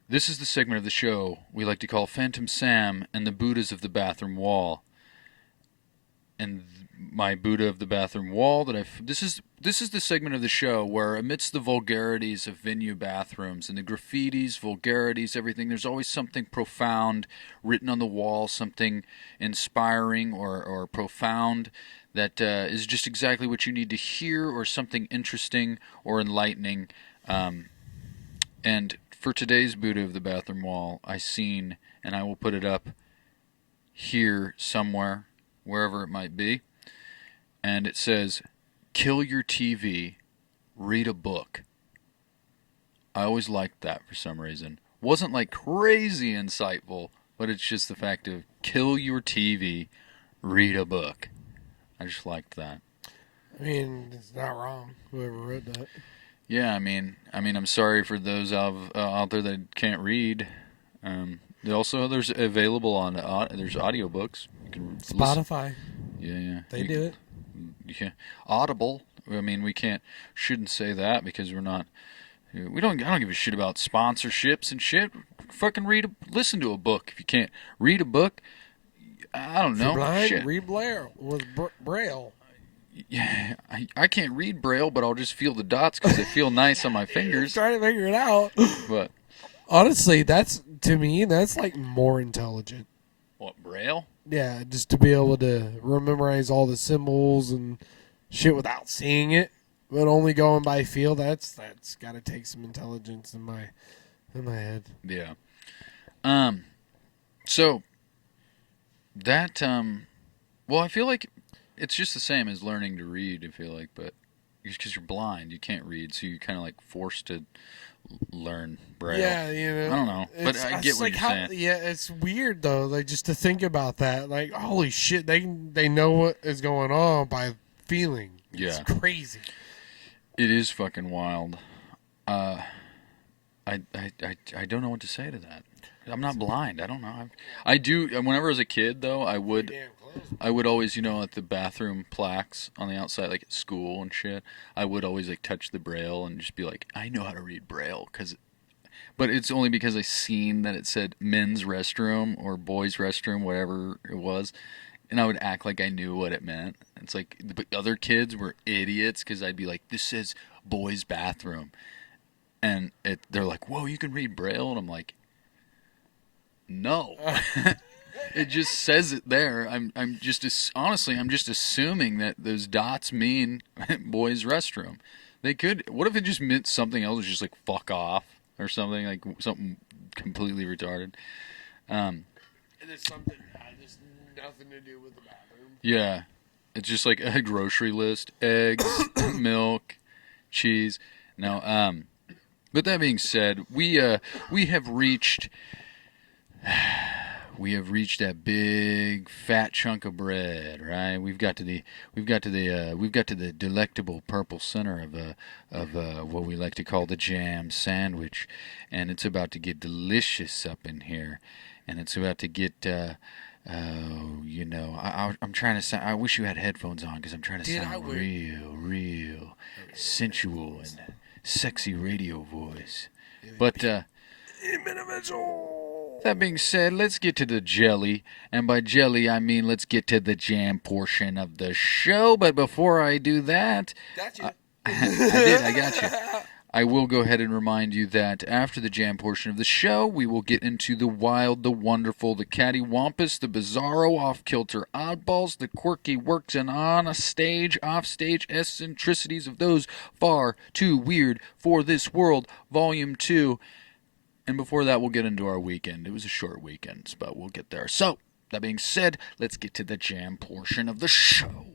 this is the segment of the show we like to call Phantom Sam and the Buddhas of the Bathroom Wall. And my Buddha of the Bathroom Wall this is the segment of the show where amidst the vulgarities of venue bathrooms and the graffitis, vulgarities, everything, there's always something profound written on the wall, something inspiring or profound that is just exactly what you need to hear, or something interesting or enlightening. And for today's Buddha of the Bathroom Wall, I seen, and I will put it up here somewhere, wherever it might be, and it says, kill your TV, read a book. I always liked that for some reason. Wasn't like crazy insightful, but it's just the fact of kill your TV, read a book. I just liked that. I mean, it's not wrong. Whoever wrote that. Yeah, I mean, I'm sorry for those out there that can't read. There's available on there's audiobooks. You can Spotify. Yeah. They do it. Yeah, Audible. I mean, shouldn't say that because we're not. I don't give a shit about sponsorships and shit. Fucking listen to a book if you can't read a book. I don't know. If you're blind, shit. read Blair with Braille. Yeah, I can't read Braille, but I'll just feel the dots because they feel nice on my fingers. Trying to figure it out. But honestly, to me, that's like more intelligent. What, Braille? Yeah, just to be able to memorize all the symbols and shit without seeing it, but only going by feel. That's got to take some intelligence in my head. Yeah. So that well, I feel like it's just the same as learning to read. I feel like, but because you're blind, you can't read, so you're kind of like forced to learn Braille. Yeah, I don't know, but I get what you're saying. Yeah, it's weird though, like just to think about that. Like, holy shit, they know what is going on by feeling. It's crazy. It is fucking wild. I don't know what to say to that. I'm not blind. I don't know. I do. Whenever I was a kid, though, I would always, at the bathroom plaques on the outside, like at school and shit, I would always like touch the Braille and just be like, I know how to read Braille, but it's only because I seen that it said men's restroom or boys' restroom, whatever it was, and I would act like I knew what it meant. It's like, but other kids were idiots because I'd be like, this says boys' bathroom, and they're like, whoa, you can read Braille, and I'm like, no. It just says it there. Honestly, I'm just assuming that those dots mean boys' restroom. They could. What if it just meant something else? Just like fuck off or something, like something completely retarded. And it's something just nothing to do with the bathroom. Yeah, it's just like a grocery list: eggs, milk, cheese. Now, but that being said, we have reached. We have reached that big fat chunk of bread, right? We've got to the delectable purple center of what we like to call the jam sandwich, and it's about to get delicious up in here, and it's about to get Oh, I'm trying to sound. I wish you had headphones on because I'm trying to Dude, I sound would. real sensual and sexy radio voice. But that being said, let's get to the jelly. And by jelly, I mean let's get to the jam portion of the show. But before I do that, Got you. I got you. I will go ahead and remind you that after the jam portion of the show, we will get into the wild, the wonderful, the cattywampus, the bizarro, off-kilter oddballs, the quirky works and on-stage, off-stage eccentricities of those far too weird for this world, Volume 2. And before that, we'll get into our weekend. It was a short weekend, but we'll get there. So, that being said, let's get to the jam portion of the show.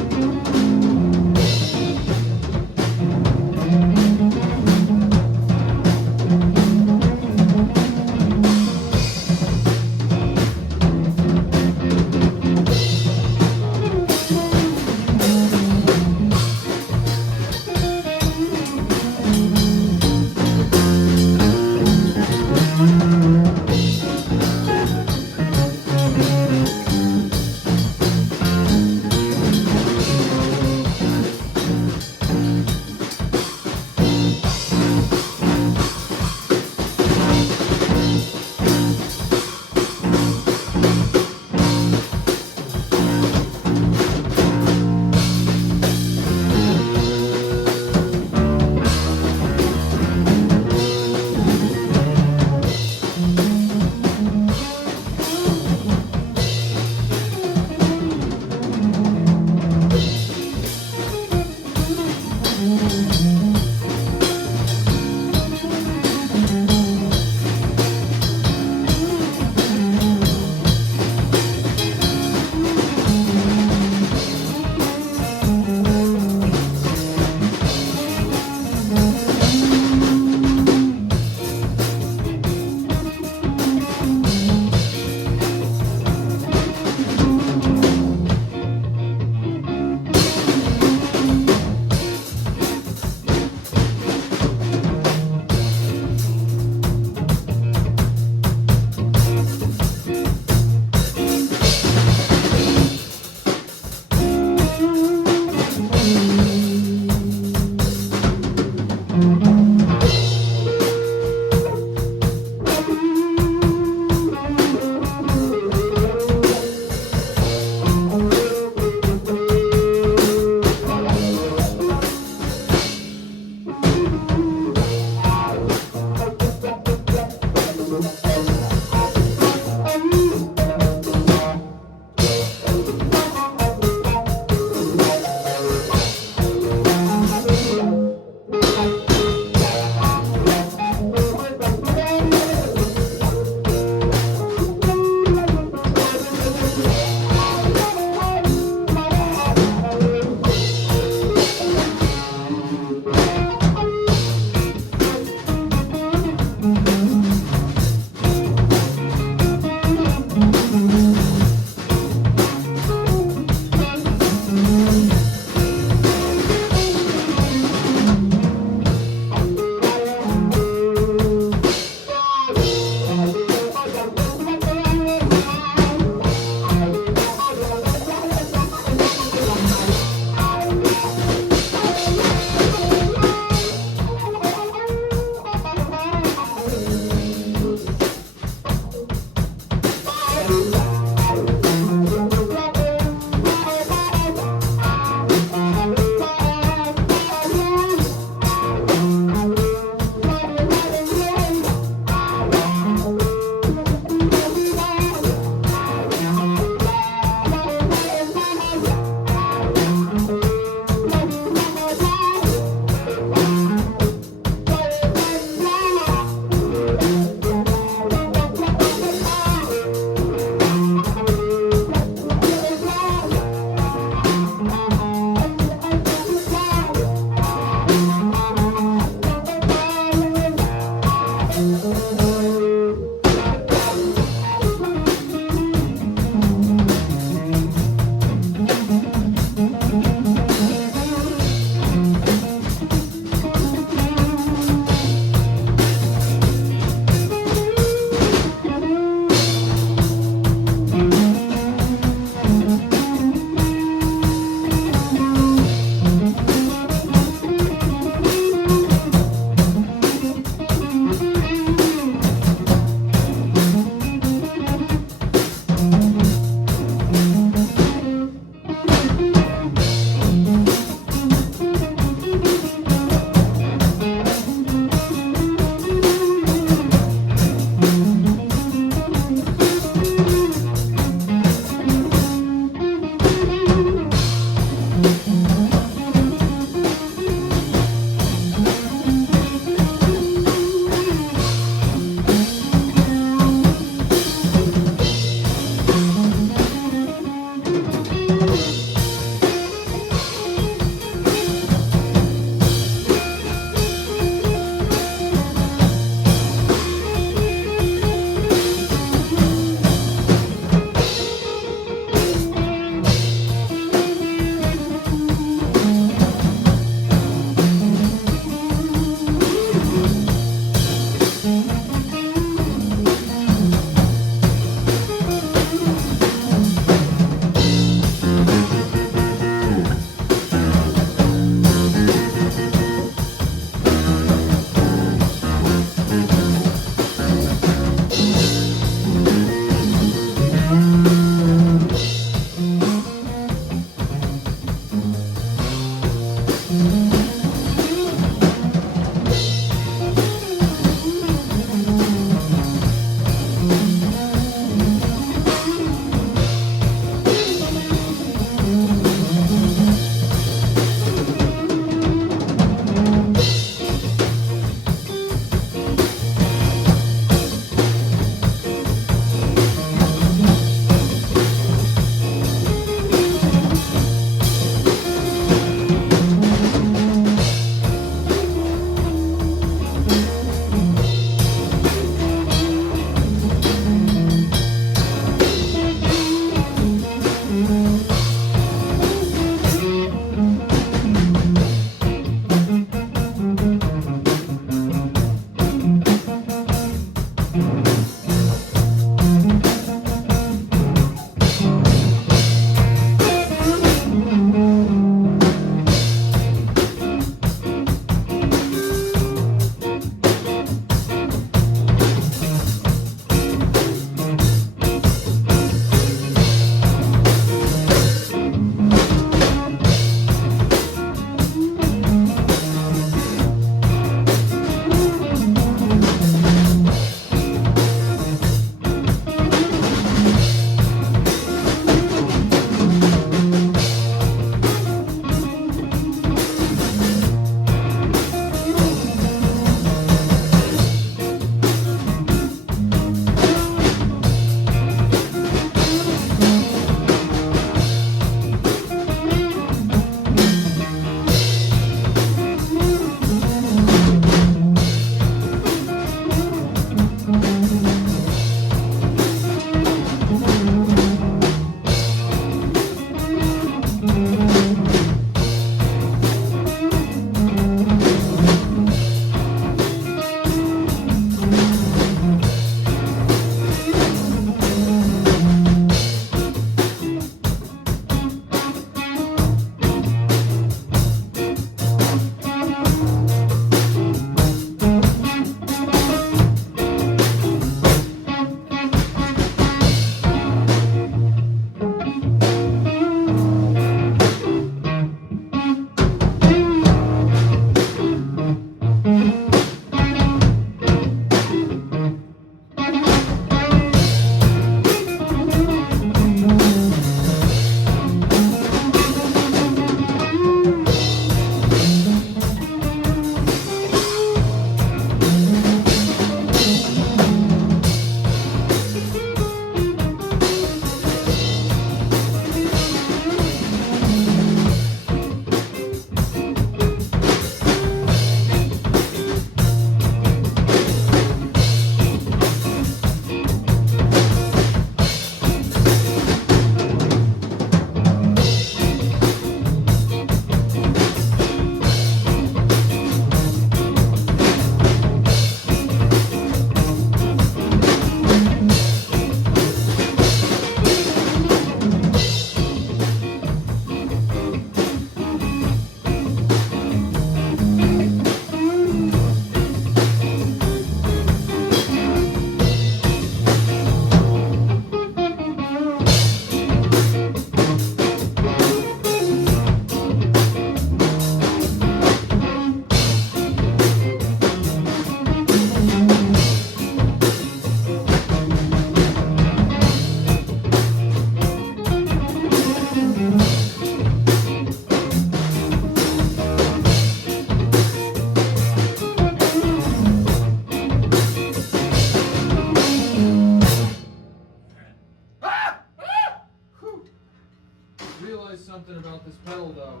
something about this pedal though.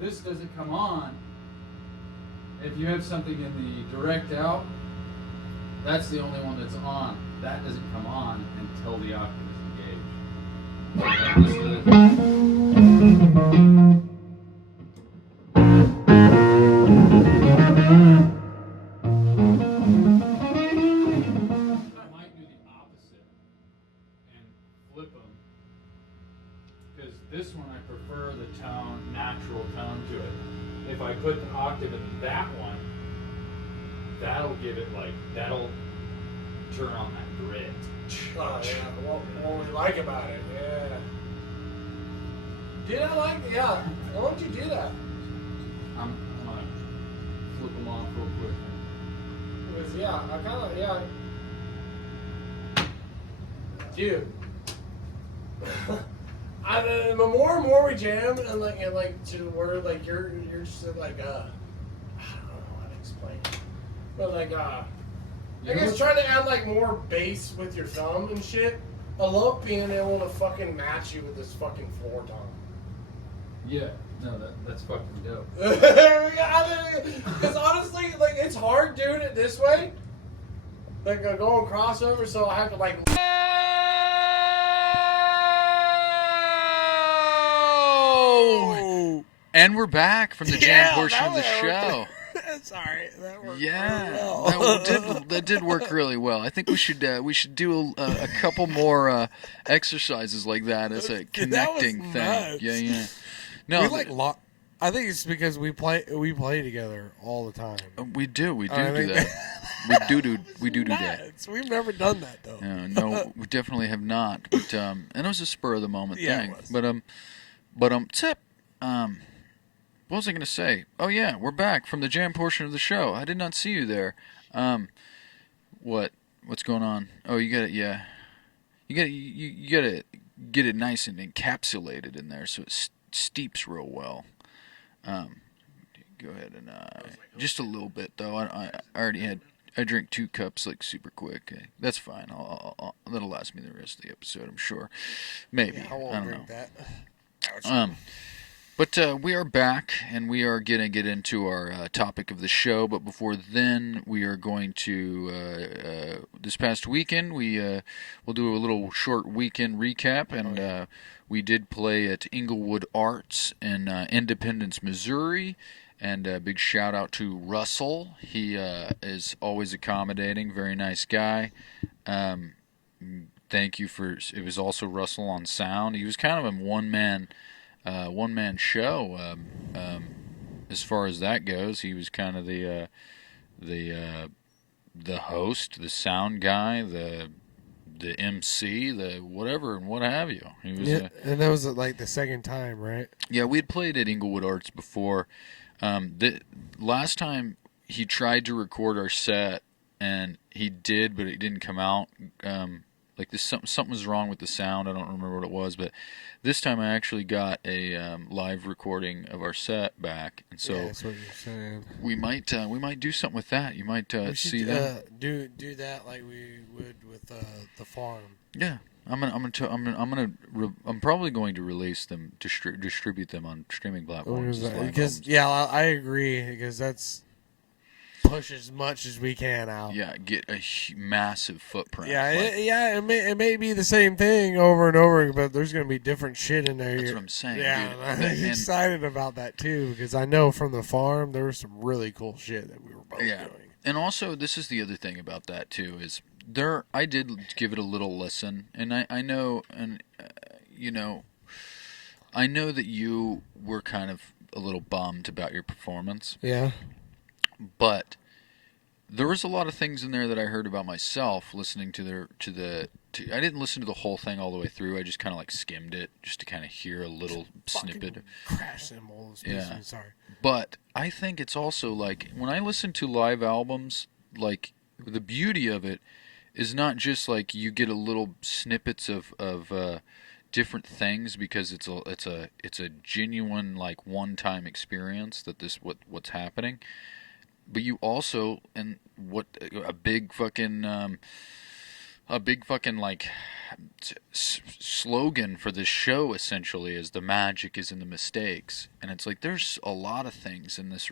This doesn't come on. If you have something in the direct out, that's the only one that's on. That doesn't come on until the octave is engaged. Listen to this. This one I prefer the tone, natural tone to it. If I put the octave in that one, that'll give it that'll turn on that grit. Oh yeah, what we like about it, yeah. Dude, I like it, yeah. Why don't you do that? I'm gonna flip them off real quick. Because yeah, I kind of, yeah. Dude. The more and more we jam, and to where you're just like I don't know how to explain it, but I guess trying to add more bass with your thumb and shit. I love being able to fucking match you with this fucking floor tom. Yeah, no, that's fucking dope. Because honestly, it's hard doing it this way, going crossover, so I have to And we're back from the jam portion of the show. Sorry, that worked. Yeah, really well. that did work really well. I think we should do a couple more exercises like that as a connecting thing. Nuts. Yeah. No, I think it's because we play together all the time. We do that. We do that. We've never done that though. No, we definitely have not. But and it was a spur of the moment thing. But Tip, what was I going to say? Oh yeah, we're back from the jam portion of the show. I did not see you there. What's going on? Oh, you got it. Yeah, you got to get it nice and encapsulated in there so it steeps real well. Go ahead and just a little bit though. I already had. I drink 2 cups super quick. That's fine. That'll last me the rest of the episode, I'm sure. Maybe. Yeah, I won't don't drink know. That. But we are back, and we are going to get into our topic of the show. But before then, we are going to, this past weekend, we'll do a little short weekend recap. And we did play at Inglewood Arts in Independence, Missouri. And a big shout out to Russell. He is always accommodating, very nice guy. Thank you it was also Russell on sound. He was kind of a one-man show as far as that goes. He was kind of the host, the sound guy, the MC, the whatever and what have you. He was and that was the second time, right? Yeah, we had played at Inglewood Arts before. The last time he tried to record our set, and he did, but it didn't come out. Something was wrong with the sound. I don't remember what it was, but this time I actually got a live recording of our set back, and so that's what you're saying. We might do something with that. You might see that. Do that like we would with the farm. Yeah. I'm probably going to release them, distribute them on streaming platforms. Because I agree, because that's push as much as we can out. Yeah, get a massive footprint. Yeah, it may be the same thing over and over, but there's going to be different shit in there. That's what I'm saying. Yeah, dude. I'm excited about that too, because I know from the farm there was some really cool shit that we were both doing. And also, this is the other thing about that too is. I did give it a little listen, and I know, and I know that you were kind of a little bummed about your performance. Yeah. But there was a lot of things in there that I heard about myself listening to I didn't listen to the whole thing all the way through. I just kind of skimmed it just to kind of hear a little snippet. Crash cymbals. Yeah. Sorry. But I think it's also when I listen to live albums, the beauty of it is not just you get a little snippets of different things, because it's a genuine one-time experience that what's happening, but you also, and what a big fucking a big fucking like slogan for this show essentially is the magic is in the mistakes, and it's like there's a lot of things in this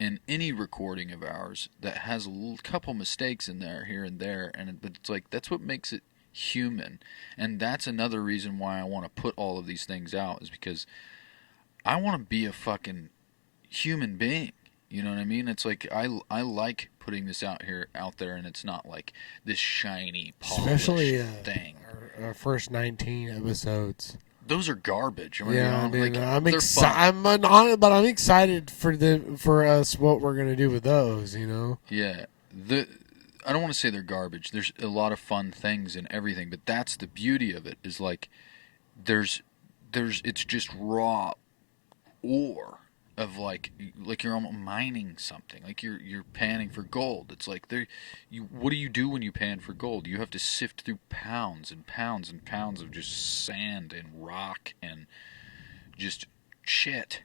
in any recording of ours that has a couple mistakes in there here and there, but it's like that's what makes it human, and that's another reason why I want to put all of these things out, is because I want to be a fucking human being. You know what I mean? It's like I like putting this out there, and it's not like this shiny, polished Especially thing. Our first 19 episodes. Those are garbage. Yeah, like, I'm they're excited. But I'm excited for us what we're gonna do with those. You know? Yeah. I don't want to say they're garbage. There's a lot of fun things and everything, but that's the beauty of it. Is like there's it's just raw ore of like you're almost mining something, like you're panning for gold. It's like what do you do when you pan for gold? You have to sift through pounds and pounds and pounds of just sand and rock and just shit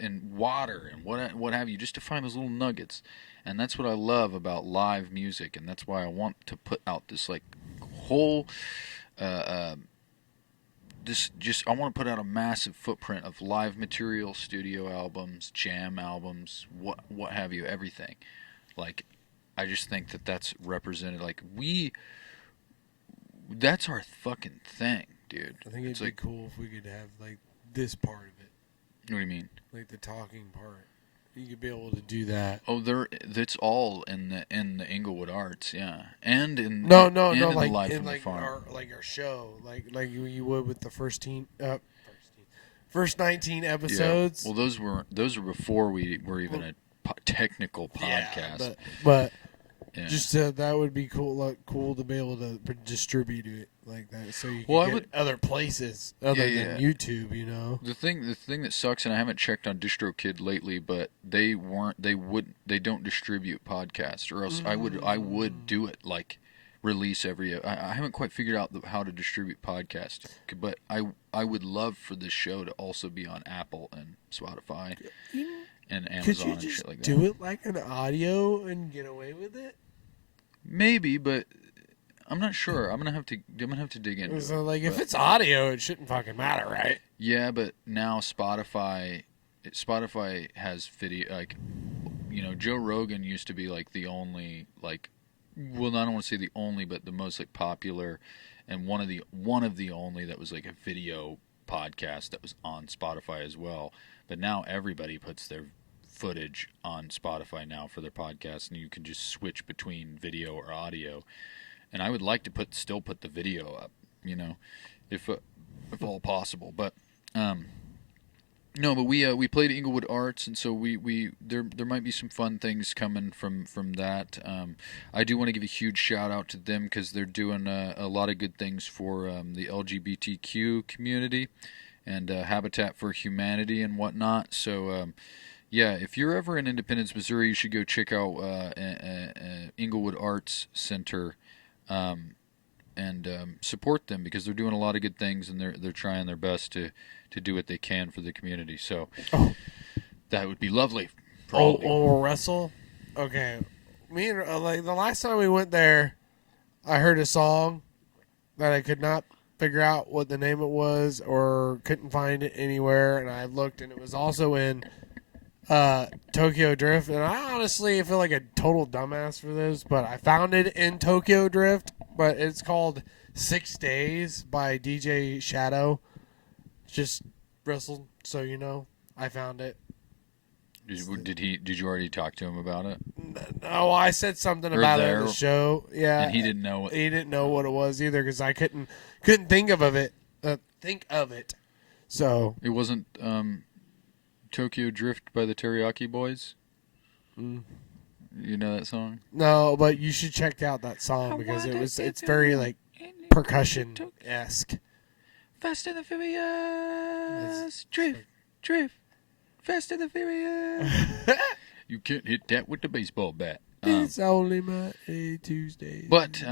and water and what have you, just to find those little nuggets. And that's what I love about live music, and that's why I want to put out this like whole I want to put out a massive footprint of live material, studio albums, jam albums, what have you, everything. Like, I just think that's represented. Like, that's our fucking thing, dude. I think it'd be cool if we could have like this part of it. What do you mean? Like the talking part. You could be able to do that. Oh, that's all in the Inglewood Arts, yeah, and in No, in like the Live in from like the Farm. our show, like you would with the first 19 episodes. Yeah. Well, those were before we were even a technical podcast. Yeah, but yeah. just that would be cool. Cool to be able to distribute it like that, so you can get other places other than YouTube. You know, the thing that sucks, and I haven't checked on DistroKid lately, but they don't distribute podcasts, or else I would do it, like release every. I haven't quite figured out how to distribute podcasts, but I would love for this show to also be on Apple and Spotify and Amazon and shit like that. Do it like an audio and get away with it? Maybe, but I'm not sure. I'm gonna have to dig into it. So, like, if it's audio, it shouldn't fucking matter, right? Yeah, but now Spotify has video. Like, you know, Joe Rogan used to be like the only, like, well, I don't want to say the only, but the most like popular, and one of the only that was like a video podcast that was on Spotify as well. But now everybody puts their footage on Spotify now for their podcast, and you can just switch between video or audio. And I would like to still put the video up, you know, if all possible. But no, but we played Inglewood Arts, and so there might be some fun things coming from that. I do want to give a huge shout out to them because they're doing a lot of good things for the LGBTQ community and Habitat for Humanity and whatnot. So yeah, if you're ever in Independence, Missouri, you should go check out Inglewood Arts Center and support them, because they're doing a lot of good things, and they're trying their best to do what they can for the community. So that would be lovely. Russell. Okay, me and like the last time we went there, I heard a song that I could not figure out what the name it was or couldn't find it anywhere, and I looked, and it was also in Tokyo Drift, and I honestly feel like a total dumbass for this, but I found it in Tokyo Drift, but it's called 6 Days by DJ Shadow. Just Russell, so you know, I found it. Did you already talk to him about it? No, I said something about it on the show. Yeah, and he didn't know. He didn't know what it was either, because I couldn't think of it. So it wasn't Tokyo Drift by the Teriyaki Boys. You know that song? No, but you should check out that song, because it's very like percussion-esque. Fast and the Furious, drift, Fast and the Furious. You can't hit that with the baseball bat. It's only my Tuesday. But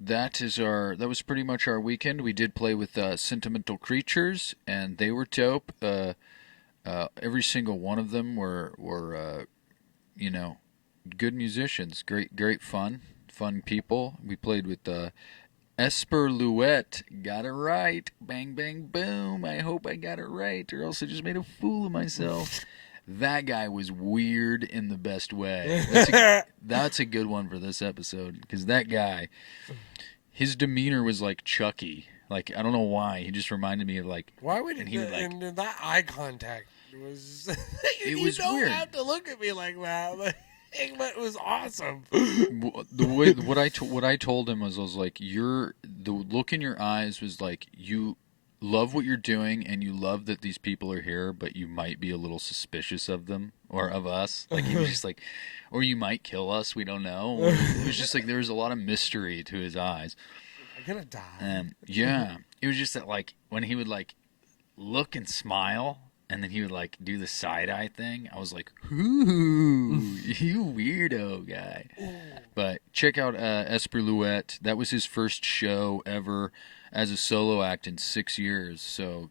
that was pretty much our weekend. We did play with Sentimental Creatures, and they were dope. Every single one of them were you know, good musicians. Great fun fun people. We played with EXPLICIT. Got it right. Bang, bang, boom. I hope I got it right, or else I just made a fool of myself. That guy was weird in the best way. That's a good one for this episode, because that guy, his demeanor was like Chucky. Like, I don't know why. He just reminded me of like... Why would he would, like, and that eye contact was... It you was don't weird. have to look at me like that. But it was awesome. The way what I told him was like, the look in your eyes was like, you love what you're doing and you love that these people are here, but you might be a little suspicious of them or of us. Like, he was just like, or you might kill us, we don't know. It was just like, there was a lot of mystery to his eyes. I'm gonna die. Yeah, it was just that, like, when he would like look and smile, and then he would like do the side eye thing, I was like, ooh, you weirdo guy. But check out EXPLICIT. That was his first show ever as a solo act in 6 years. So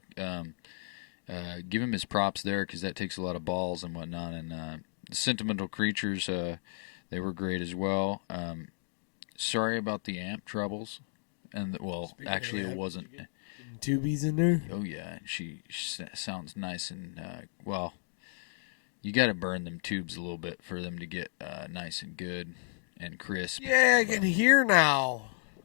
give him his props there, because that takes a lot of balls and whatnot. And the Sentimental Creatures, they were great as well. Sorry about the amp troubles. And actually, it wasn't. Tubies in there. Oh yeah, she sounds nice and well. You got to burn them tubes a little bit for them to get nice and good and crisp. Yeah, I can hear now.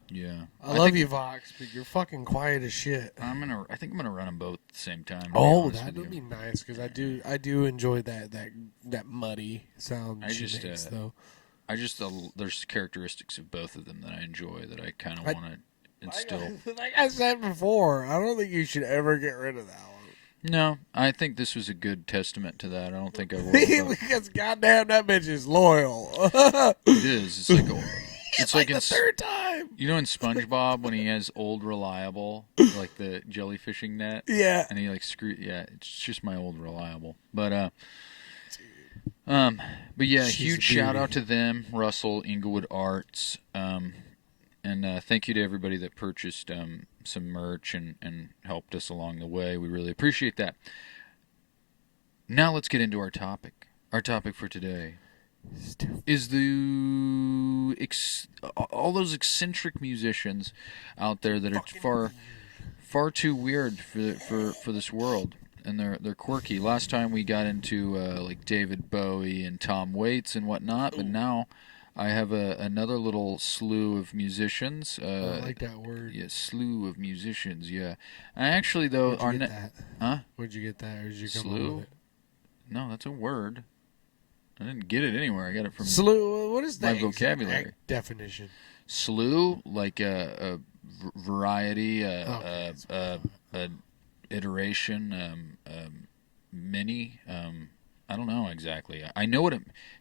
Yeah, I love you, Vox, but you're fucking quiet as shit. I think I'm gonna run them both at the same time. Oh, that would be nice, because I do enjoy that muddy sound. Though. There's characteristics of both of them that I enjoy, that I kind of want to instill. Like I said before, I don't think you should ever get rid of that one. No, I think this was a good testament to that. I don't think I will. Because goddamn, that bitch is loyal. It is. It's like it's like the third time. You know, in SpongeBob, when he has Old Reliable, like the jellyfishing net. Yeah. And he like yeah, it's just my Old Reliable. But yeah, huge shout out to them, Russell, Inglewood Arts, and thank you to everybody that purchased some merch and helped us along the way. We really appreciate that. Now let's get into our topic. Our topic for today is all those eccentric musicians out there that are far too weird for this world. And they're quirky. Last time we got into like David Bowie and Tom Waits and whatnot, but now I have another little slew of musicians. I like that word. Yeah, slew of musicians. Yeah, I actually though Where'd you get that? Huh? Where'd you get that? Or did you come Slew? up with it? No, that's a word. I didn't get it anywhere. I got it from slew. What is that? My vocabulary Definition. Slew, like a variety, iteration, mini. I don't know exactly. I know what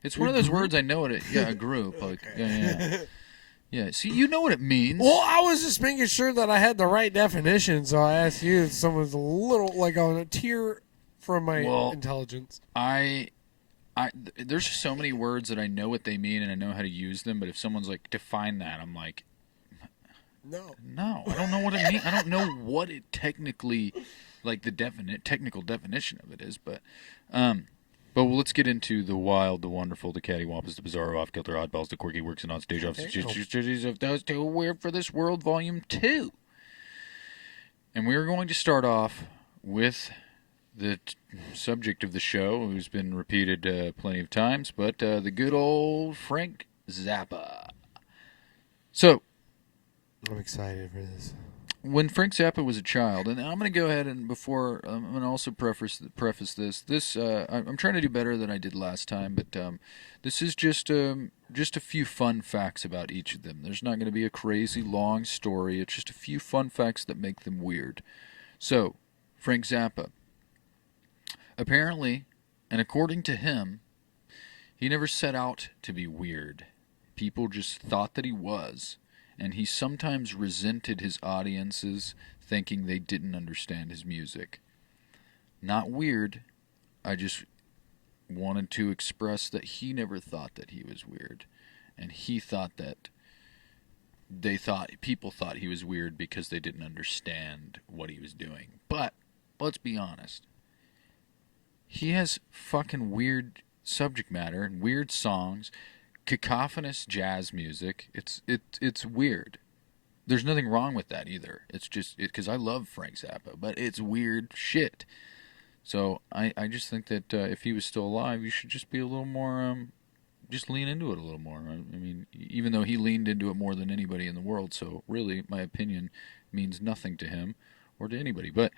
it's one of those words. I know what it. Yeah, a group. Like yeah. See, you know what it means. Well, I was just making sure that I had the right definition, so I asked you if someone's a little like on a tier from my intelligence. There's so many words that I know what they mean and I know how to use them. But if someone's like, define that, I'm like, no, I don't know what it means. I don't know what it technically, like the technical definition of it is. But let's get into the wild, the wonderful, the cattywampus, the bizarre, off-kilter oddballs, the quirky works and on stage obstacles of those too weird for this world, Volume 2. And we're going to start off with the subject of the show, who's been repeated plenty of times, but the good old Frank Zappa. So, I'm excited for this. When Frank Zappa was a child, and I'm going to go ahead and before I'm going to also preface this. I'm trying to do better than I did last time, but this is just a few fun facts about each of them. There's not going to be a crazy long story. It's just a few fun facts that make them weird. So, Frank Zappa. Apparently, and according to him, he never set out to be weird. People just thought that he was. And he sometimes resented his audiences, thinking they didn't understand his music. Not weird. I just wanted to express that he never thought that he was weird. And he thought that people thought he was weird because they didn't understand what he was doing. But, let's be honest. He has fucking weird subject matter and weird songs, cacophonous jazz music. It's weird. There's nothing wrong with that either. It's just because I love Frank Zappa, but it's weird shit. So I just think that if he was still alive, you should just be a little more, just lean into it a little more. I mean, even though he leaned into it more than anybody in the world, so really, my opinion means nothing to him or to anybody. But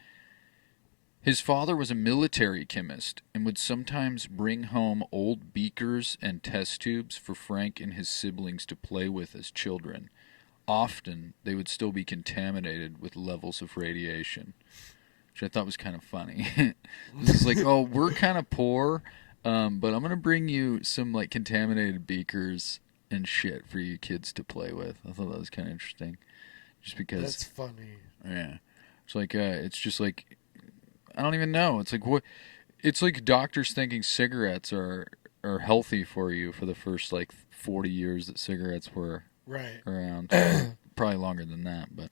his father was a military chemist and would sometimes bring home old beakers and test tubes for Frank and his siblings to play with as children. Often, they would still be contaminated with levels of radiation, which I thought was kind of funny. This is like, oh, we're kind of poor, but I'm going to bring you some like contaminated beakers and shit for you kids to play with. I thought that was kind of interesting. Just because. That's funny. Yeah. It's like, it's just like, I don't even know. It's like, what? It's like doctors thinking cigarettes are healthy for you for the first like 40 years that cigarettes were around. Probably longer than that, but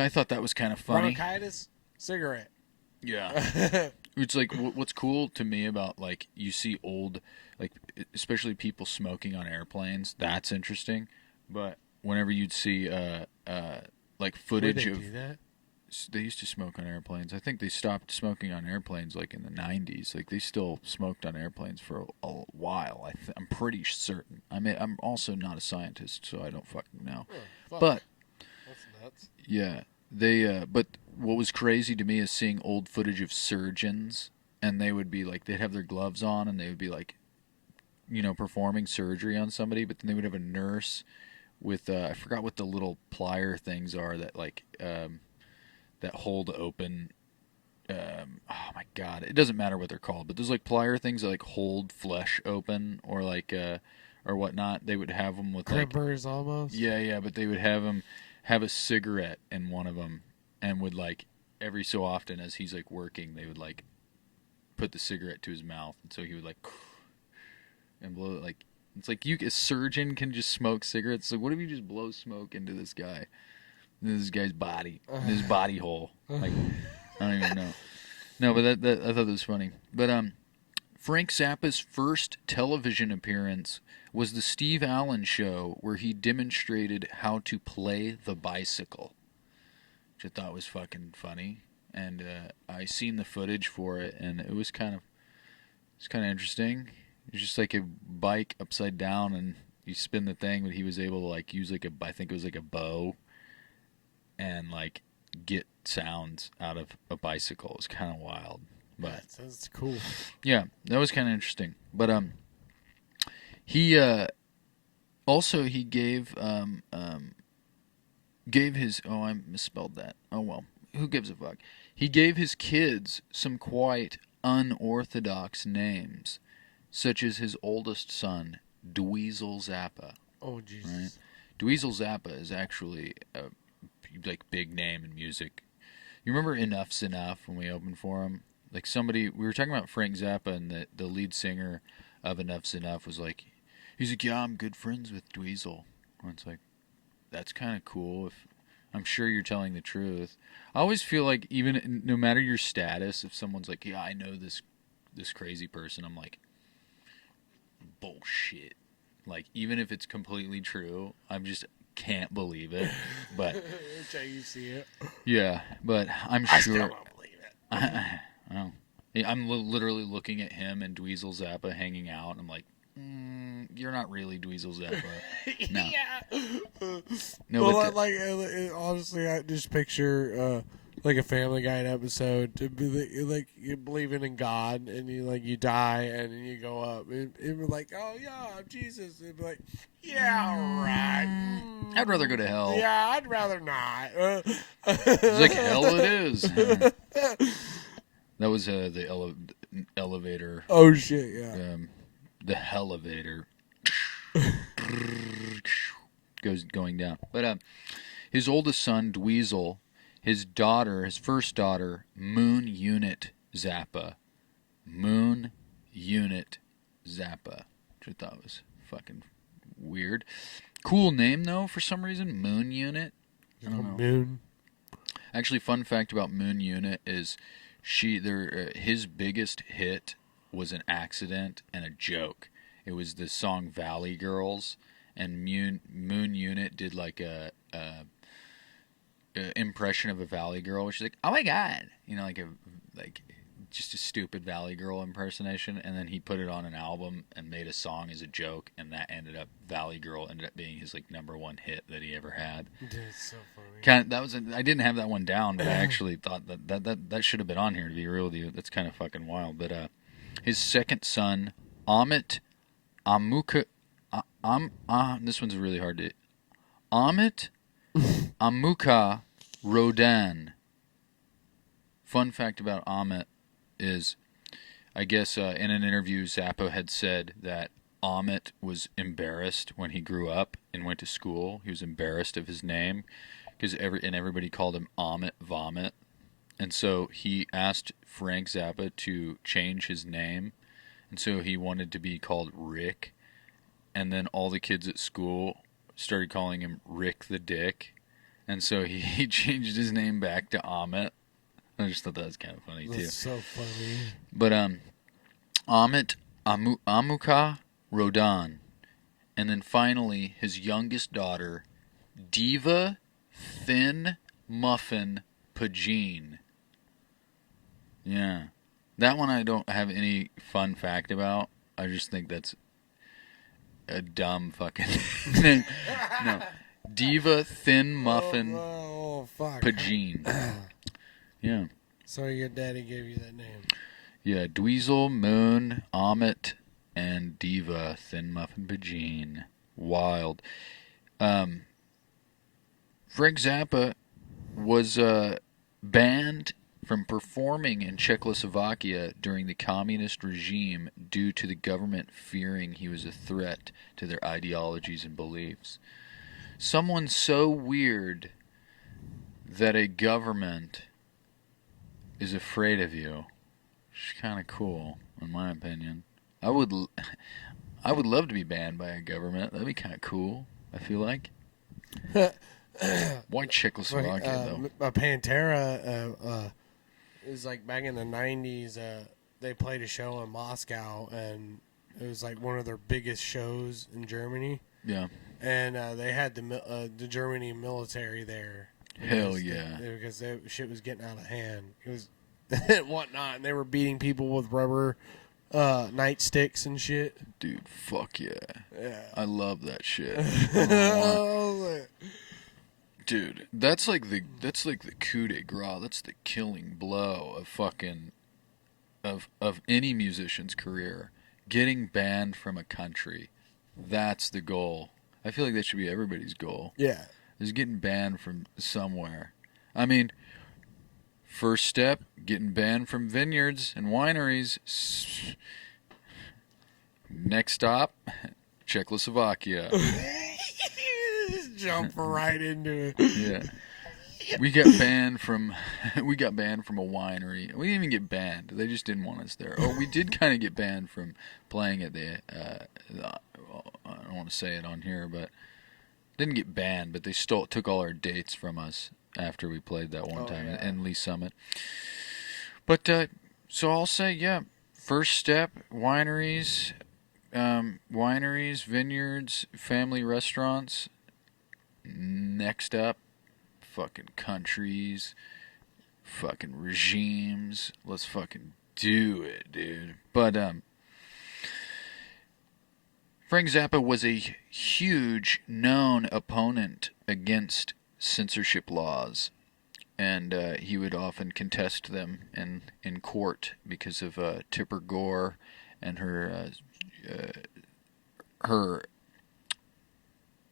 I thought that was kind of funny. Bronchitis, cigarette. Yeah. It's like what's cool to me about like you see old, like especially people smoking on airplanes. That's interesting. But whenever you'd see like footage of, do that? They used to smoke on airplanes. I think they stopped smoking on airplanes like in the 90s. Like they still smoked on airplanes for a while. I'm pretty certain. I mean, I'm also not a scientist, so I don't fucking know. Oh, but that's nuts. yeah, they. But what was crazy to me is seeing old footage of surgeons, and they would be like, they'd have their gloves on, and they would be like, performing surgery on somebody. But then they would have a nurse with I forgot what the little plier things are that like. That hold open. Oh my god, it doesn't matter what they're called, but there's like plier things that like hold flesh open or like or whatnot. They would have them with crimpers like, almost. Yeah, but they would have him have a cigarette in one of them, and would like every so often as he's like working, they would like put the cigarette to his mouth, and so he would like and blow it. Like it's like a surgeon can just smoke cigarettes. So what if you just blow smoke into this guy? This guy's body, his body hole. Like, I don't even know. No, but that I thought that was funny. But Frank Zappa's first television appearance was the Steve Allen Show, where he demonstrated how to play the bicycle, which I thought was fucking funny. And I seen the footage for it, and it was kind of interesting. It was just like a bike upside down, and you spin the thing, but he was able to like use like I think it was like a bow. And like get sounds out of a bicycle. It was kind of wild, but that's cool. Yeah, that was kind of interesting. But he also he gave his I misspelled that. Oh well, who gives a fuck? He gave his kids some quite unorthodox names, such as his oldest son, Dweezil Zappa. Oh Jesus! Right? Dweezil Zappa is actually a like big name in music. You remember Enough's Enough when we opened for him? Like we were talking about Frank Zappa, and the lead singer of Enough's Enough was like, he's like, yeah, I'm good friends with Dweezil. And it's like, that's kind of cool. If I'm sure you're telling the truth. I always feel like even no matter your status, if someone's like, yeah, I know this crazy person, I'm like, bullshit. Like even if it's completely true, I'm just can't believe it, but until you see it. Yeah, but I'm I sure. still don't believe it. I'm literally looking at him and Dweezil Zappa hanging out. And I'm like, you're not really Dweezil Zappa. No. Yeah. No, well, but honestly, I just picture like a Family Guy episode to be like you believing in God, and you die, and then you go up, and be like, oh yeah, I'm Jesus, and be like, yeah, right. I'd rather go to hell. Yeah, I'd rather not. It's like hell it is. That was the elevator. Oh shit! Yeah. The elevator going down. But his oldest son, Dweezil, his first daughter, Moon Unit Zappa. Moon Unit Zappa. Which I thought was fucking weird. Cool name, though, for some reason. Moon Unit. I don't know. Moon. Actually, fun fact about Moon Unit is his biggest hit was an accident and a joke. It was the song Valley Girls, and Moon Unit did like a impression of a Valley Girl, which is like, oh my god, like just a stupid Valley Girl impersonation, and then he put it on an album and made a song as a joke, and that ended up Valley Girl ended up being his like #1 hit that he ever had. That's so funny. I didn't have that one down, but I actually thought that should have been on here, to be real with you. That's kind of fucking wild. But his second son, Amit Amuka, this one's really hard to. Amit Amuka Rodan. Fun fact about Amit is, I guess in an interview, Zappa had said that Amit was embarrassed when he grew up and went to school. He was embarrassed of his name because everybody called him Amit Vomit, and so he asked Frank Zappa to change his name, and so he wanted to be called Rick, and then all the kids at school started calling him Rick the Dick, and so he changed his name back to Amit. I just thought that was kind of funny, too. That's so funny. But Amit Amuka Rodan. And then finally, his youngest daughter, Diva Thin Muffin Pagine. Yeah. That one I don't have any fun fact about. I just think that's a dumb fucking name. No. Diva Thin Muffin Pagine. Yeah. So your daddy gave you that name. Yeah, Dweezil, Moon, Amit, and Diva, Thin Muffin Pagine. Wild. Frank Zappa was banned from performing in Czechoslovakia during the communist regime due to the government fearing he was a threat to their ideologies and beliefs. Someone so weird that a government is afraid of you. It's kind of cool, in my opinion. I would love to be banned by a government. That'd be kind of cool, I feel like. Why Czechoslovakia, though? Pantera is like back in the 90s. They played a show in Moscow, and it was like one of their biggest shows in Germany. Yeah. And they had the Germany military there. Hell yeah. Because that shit was getting out of hand. It was and whatnot, and they were beating people with rubber nightsticks and shit. Dude, fuck yeah. Yeah. I love that shit. Dude, that's like the coup de grace. That's the killing blow of fucking of any musician's career. Getting banned from a country. That's the goal. I feel like that should be everybody's goal. Yeah. Is getting banned from somewhere. I mean, first step, getting banned from vineyards and wineries. Next stop, Czechoslovakia. Just jump right into it. Yeah. We got banned from a winery. We didn't even get banned. They just didn't want us there. Oh, we did kind of get banned from playing at the I don't want to say it on here, but didn't get banned, but they took all our dates from us after we played that one time in Lee Summit. But so I'll say, yeah, first step, wineries, vineyards, family restaurants. Next up, fucking countries, fucking regimes. Let's fucking do it, dude. But Frank Zappa was a huge known opponent against censorship laws, and he would often contest them in court because of Tipper Gore and her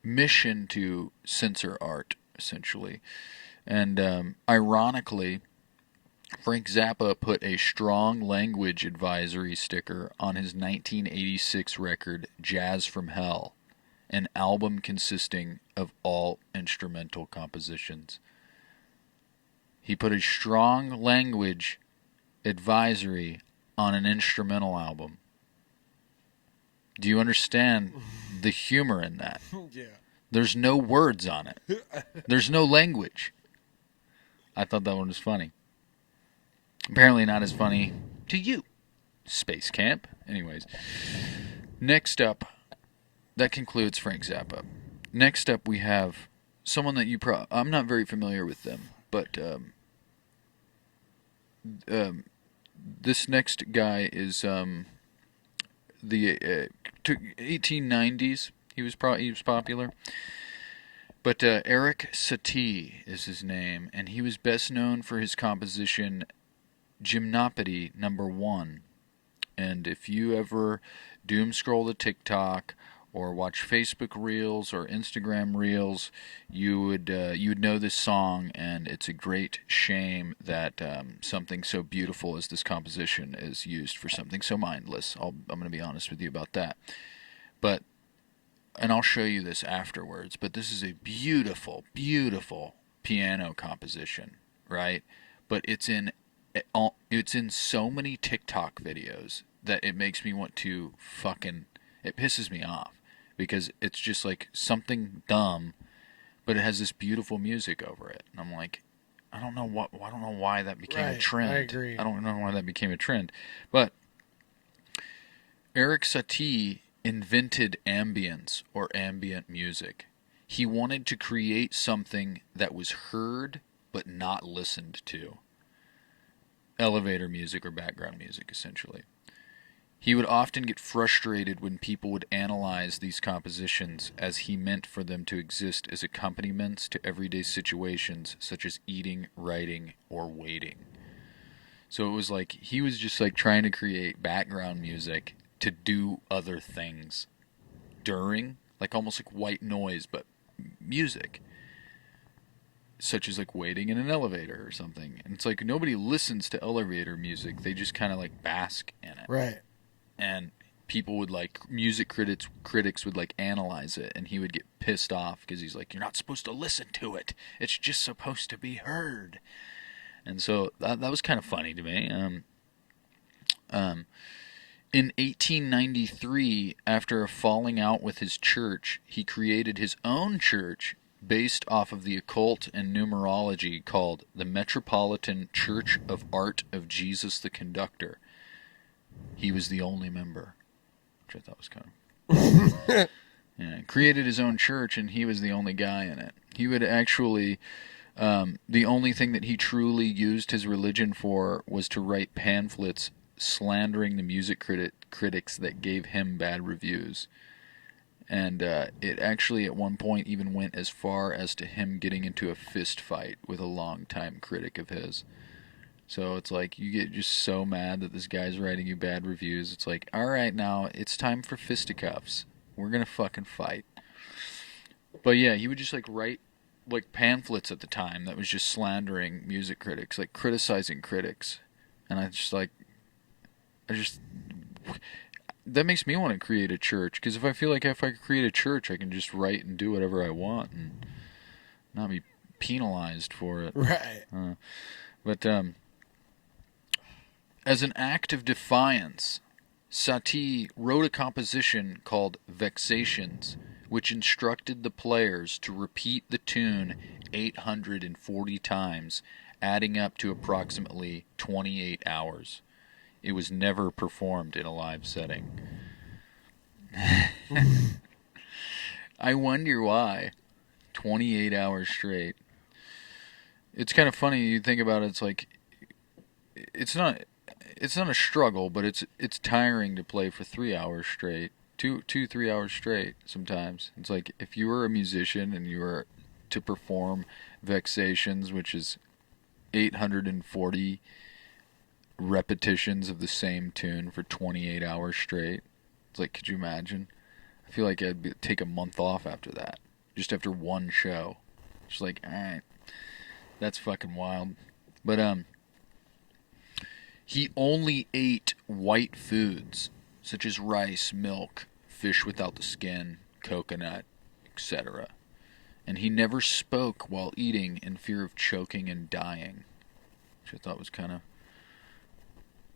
mission to censor art, essentially. And ironically, Frank Zappa put a strong language advisory sticker on his 1986 record Jazz from Hell, an album consisting of all instrumental compositions. He put a strong language advisory on an instrumental album. Do you understand the humor in that? Yeah. There's no words on it. There's no language. I thought that one was funny. Apparently not as funny to you, Space Camp. Anyways. Next up, that concludes Frank Zappa. Next up, we have someone that I'm not very familiar with them, but this next guy is the 1890s. He was popular, but Eric Satie is his name, and he was best known for his composition Gymnopedy Number 1. And if you ever doom scroll the TikTok or watch Facebook Reels or Instagram Reels, you would know this song, and it's a great shame that something so beautiful as this composition is used for something so mindless. I'm going to be honest with you about that. And I'll show you this afterwards, but this is a beautiful, beautiful piano composition, right? But it's in so many TikTok videos that it makes me want to it pisses me off, because it's just like something dumb, but it has this beautiful music over it. And I'm like, I don't know why that became a trend. I agree. I don't know why that became a trend. But Eric Satie invented ambience, or ambient music. He wanted to create something that was heard but not listened to. Elevator music, or background music, essentially. He would often get frustrated when people would analyze these compositions, as he meant for them to exist as accompaniments to everyday situations such as eating, writing, or waiting. So it was like he was just like trying to create background music to do other things during, like almost like white noise, but music, such as like waiting in an elevator or something. And it's like nobody listens to elevator music, they just kind of like bask in it. Right. And people would like, music critics would like analyze it, and he would get pissed off because he's like, you're not supposed to listen to it, it's just supposed to be heard. And so that was kind of funny to me. In 1893, after a falling out with his church, he created his own church based off of the occult and numerology called the Metropolitan Church of Art of Jesus the Conductor. He was the only member, which I thought was kind of... Yeah, created his own church, and he was the only guy in it. He would actually... the only thing that he truly used his religion for was to write pamphlets slandering the music critics that gave him bad reviews. And it actually at one point even went as far as to him getting into a fist fight with a longtime critic of his. So it's like you get just so mad that this guy's writing you bad reviews. It's like, alright, now it's time for fisticuffs. We're gonna fucking fight. But yeah, he would just like write like pamphlets at the time that was just slandering music critics, like criticizing critics. And that makes me want to create a church, because if I feel like if I could create a church, I can just write and do whatever I want and not be penalized for it. Right. But as an act of defiance, Satie wrote a composition called Vexations, which instructed the players to repeat the tune 840 times, adding up to approximately 28 hours. It was never performed in a live setting. I wonder why. 28 hours straight. It's kind of funny, you think about it, it's like, it's not a struggle, but it's tiring to play for 3 hours straight. 3 hours straight sometimes. It's like if you were a musician and you were to perform Vexations, which is 840 repetitions of the same tune for 28 hours straight. It's like, could you imagine? I feel like take a month off after that. Just after one show. Just like, alright. That's fucking wild. But, he only ate white foods, such as rice, milk, fish without the skin, coconut, etc. And he never spoke while eating in fear of choking and dying. Which I thought was kind of...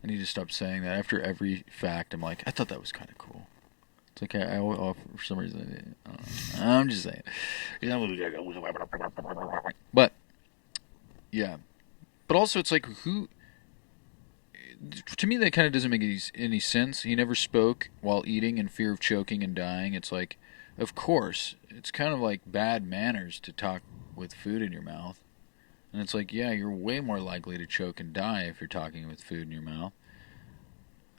I need to stop saying that. After every fact, I'm like, I thought that was kind of cool. It's like, I for some reason, I'm just saying. But, yeah. But also, it's like, to me that kind of doesn't make any sense. He never spoke while eating in fear of choking and dying. It's like, of course, it's kind of like bad manners to talk with food in your mouth. And it's like, yeah, you're way more likely to choke and die if you're talking with food in your mouth.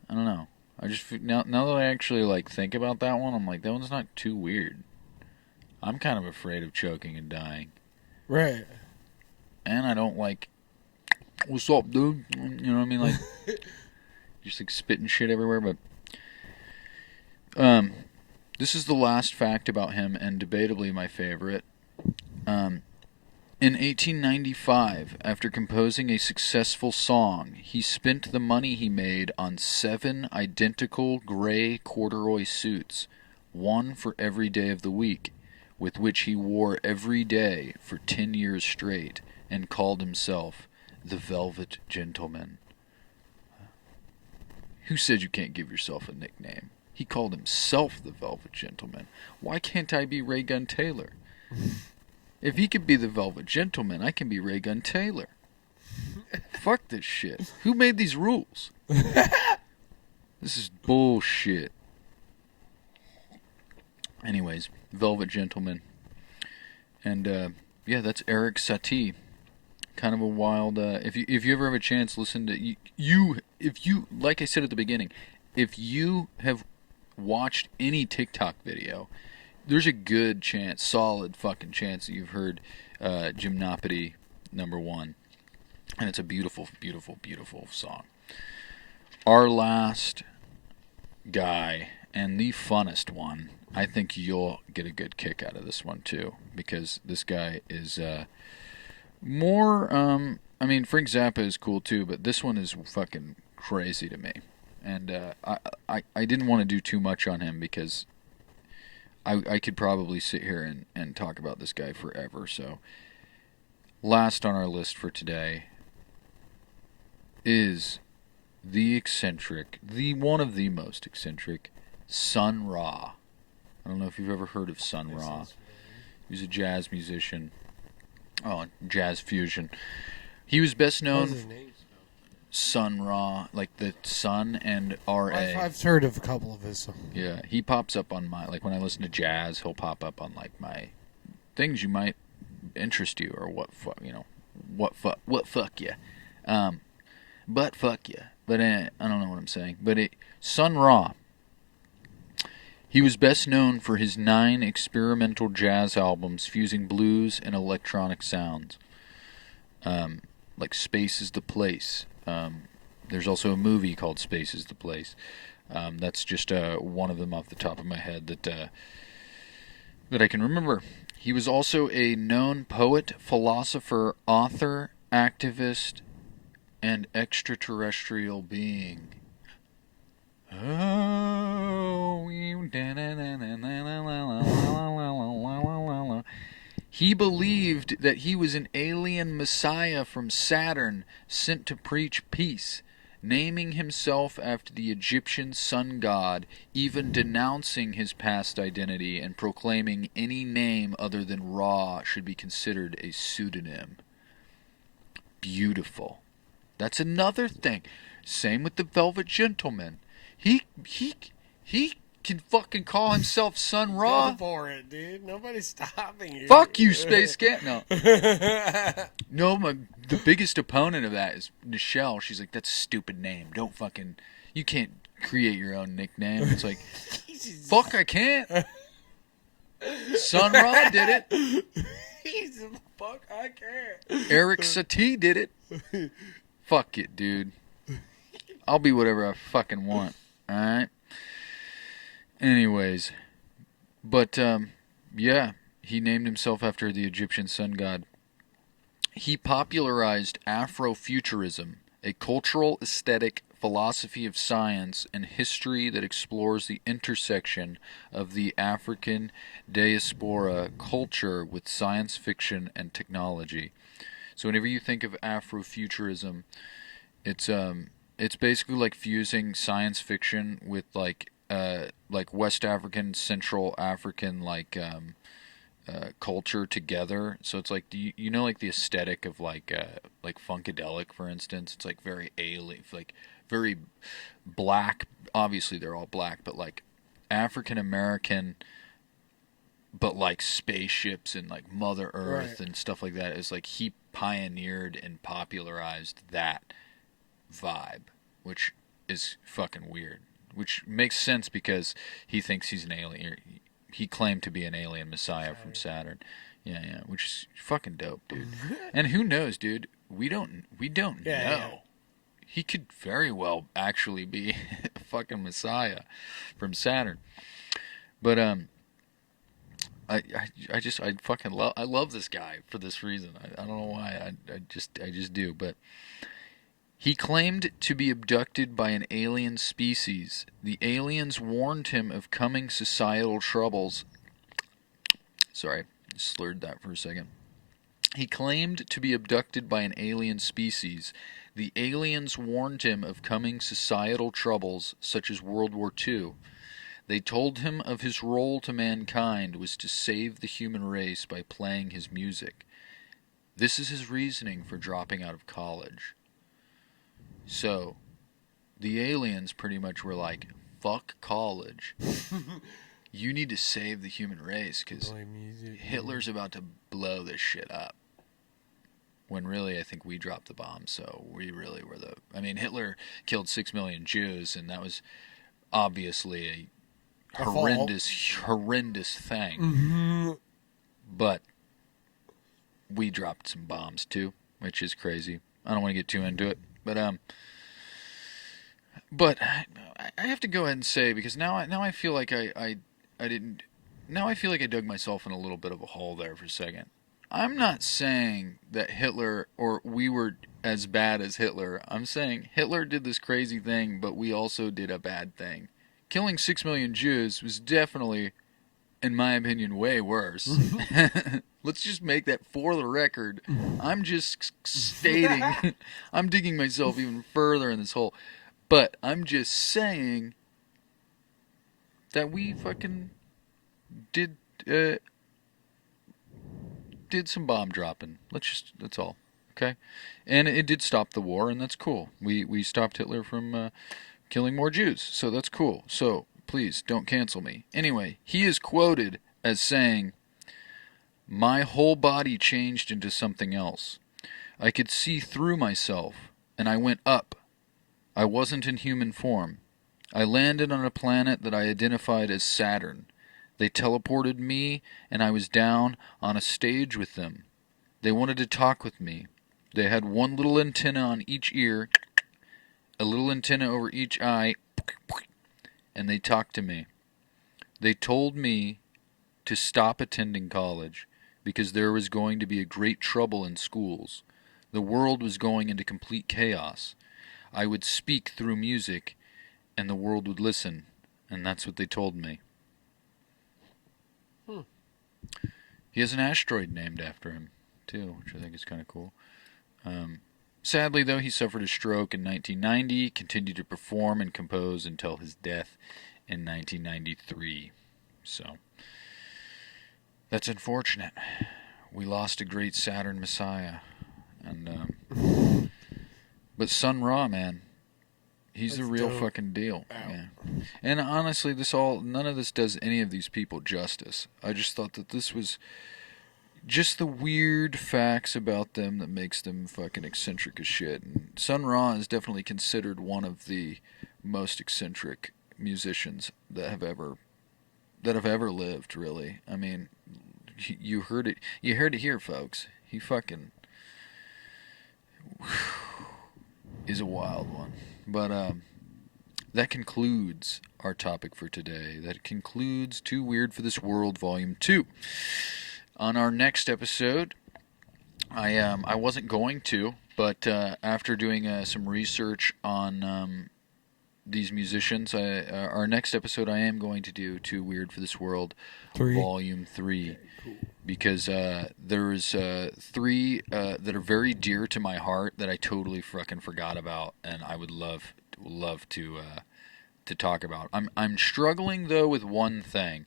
I don't know. I just now that I actually like think about that one, I'm like, that one's not too weird. I'm kind of afraid of choking and dying. Right. And I don't like, what's up, dude? You know what I mean? Like, just like spitting shit everywhere. But this is the last fact about him, and debatably my favorite. In 1895, after composing a successful song, he spent the money he made on 7 identical gray corduroy suits, one for every day of the week, with which he wore every day for 10 years straight, and called himself the Velvet Gentleman. Who said you can't give yourself a nickname? He called himself the Velvet Gentleman. Why can't I be Ray Gun Taylor? If he could be the Velvet Gentleman, I can be Ray Gun Taylor. Fuck this shit. Who made these rules? This is bullshit. Anyways, Velvet Gentleman. And, yeah, that's Eric Satie. Kind of a wild, if you ever have a chance, listen to, if you, like I said at the beginning, if you have watched any TikTok video, there's a good chance, solid fucking chance that you've heard Gymnopody #1. And it's a beautiful, beautiful, beautiful song. Our last guy, and the funnest one, I think you'll get a good kick out of this one too, because this guy is more, I mean, Frank Zappa is cool too, but this one is fucking crazy to me. And I didn't want to do too much on him because I could probably sit here and talk about this guy forever. So, last on our list for today is the eccentric, the one of the most eccentric, Sun Ra. I don't know if you've ever heard of Sun Ra. He was a jazz musician. Oh, jazz fusion. He was best known Sun Ra, like the Sun and R.A. I've heard of a couple of his songs. Yeah, he pops up on my, like when I listen to jazz, he'll pop up on like my things you might interest you, or what fuck, you know, what fuck you. But fuck you. But I don't know what I'm saying. But Sun Ra, he was best known for his 9 experimental jazz albums fusing blues and electronic sounds. Like Space is the Place. There's also a movie called Space is the Place. That's just one of them off the top of my head that I can remember. He was also a known poet, philosopher, author, activist, and extraterrestrial being. Oh, he believed that he was an alien messiah from Saturn sent to preach peace, naming himself after the Egyptian sun god, even denouncing his past identity and proclaiming any name other than Ra should be considered a pseudonym. Beautiful. That's another thing. Same with the Velvet Gentleman. He can fucking call himself Sun Ra. Go for it, dude. Nobody's stopping you. Fuck you, Space Cat. No. No, the biggest opponent of that is Nichelle. She's like, that's a stupid name. Don't fucking... You can't create your own nickname. It's like, fuck, I can't. Sun Ra did it. Fuck, I can't. Eric Satie did it. Fuck it, dude. I'll be whatever I fucking want. Alright? Anyways. But, yeah. He named himself after the Egyptian sun god. He popularized Afrofuturism, a cultural aesthetic philosophy of science and history that explores the intersection of the African diaspora culture with science fiction and technology. So whenever you think of Afrofuturism, it's basically like fusing science fiction with like West African, Central African culture together. So it's like, you know, like the aesthetic of like Funkadelic, for instance. It's like very alien, like very black. Obviously, they're all black, but like African American, but like spaceships and like Mother Earth and stuff like that. Is like he pioneered and popularized that vibe, which is fucking weird. Which makes sense because he thinks he's an alien. He claimed to be an alien messiah from Saturn. Yeah, which is fucking dope, dude. And who knows, dude? We don't know. Yeah. He could very well actually be a fucking messiah from Saturn. But I fucking love this guy for this reason. I don't know why. I just do. But he claimed to be abducted by an alien species. The aliens warned him of coming societal troubles. Sorry, slurred that for a second. He claimed to be abducted by an alien species. The aliens warned him of coming societal troubles, such as World War II. They told him of his role to mankind was to save the human race by playing his music. This is his reasoning for dropping out of college. So, the aliens pretty much were like, fuck college. You need to save the human race, because Hitler's about to blow this shit up. When really, I think we dropped the bomb, so we really were the... I mean, Hitler killed 6 million Jews, and that was obviously a horrendous thing. Mm-hmm. But we dropped some bombs, too, which is crazy. I don't want to get too into it, but I have to go ahead and say, because now I feel like I didn't... Now I feel like I dug myself in a little bit of a hole there for a second. I'm not saying that Hitler, or we were as bad as Hitler. I'm saying Hitler did this crazy thing, but we also did a bad thing. Killing 6 million Jews was definitely, in my opinion, way worse. Let's just make that for the record. I'm just stating, I'm digging myself even further in this hole. But I'm just saying that we fucking did some bomb dropping. That's all. Okay? And it did stop the war, and that's cool. We stopped Hitler from killing more Jews, so that's cool. So, please, don't cancel me. Anyway, he is quoted as saying, "My whole body changed into something else. I could see through myself, and I went up. I wasn't in human form. I landed on a planet that I identified as Saturn. They teleported me, and I was down on a stage with them. They wanted to talk with me. They had one little antenna on each ear, a little antenna over each eye, and they talked to me. They told me to stop attending college because there was going to be a great trouble in schools. The world was going into complete chaos. I would speak through music, and the world would listen, and that's what they told me." He has an asteroid named after him, too, which I think is kind of cool. Sadly, though, he suffered a stroke in 1990, continued to perform and compose until his death in 1993. So, that's unfortunate. We lost a great Saturn Messiah. And but Sun Ra, man, he's the real fucking deal. Yeah. And honestly, none of this does any of these people justice. I just thought that this was just the weird facts about them that makes them fucking eccentric as shit. And Sun Ra is definitely considered one of the most eccentric musicians that have ever lived, really. I mean, you heard it here, folks. He fucking is a wild one. But that concludes our topic for today. That concludes Too Weird for This World Volume 2. On our next episode, I wasn't going to, but after doing some research on these musicians, our next episode I am going to do Too Weird for This World Volume 3. Okay, cool. Because there's 3 that are very dear to my heart that I totally fucking forgot about, and I would love to talk about. I'm struggling though with one thing.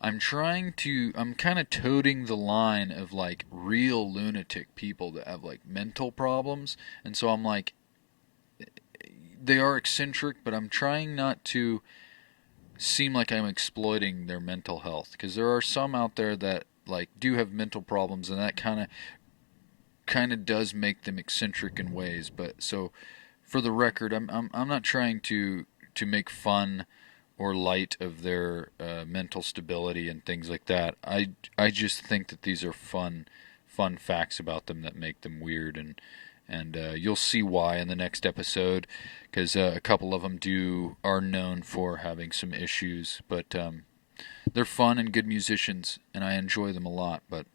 I'm kind of toting the line of like real lunatic people that have like mental problems, and so I'm like, they are eccentric, but I'm trying not to seem like I'm exploiting their mental health, because there are some out there that like do have mental problems, and that kind of does make them eccentric in ways. But so for the record, I'm not trying to make fun or light of their mental stability and things like that. I just think that these are fun facts about them that make them weird, and you'll see why in the next episode, because a couple of them are known for having some issues, but they're fun and good musicians, and I enjoy them a lot. But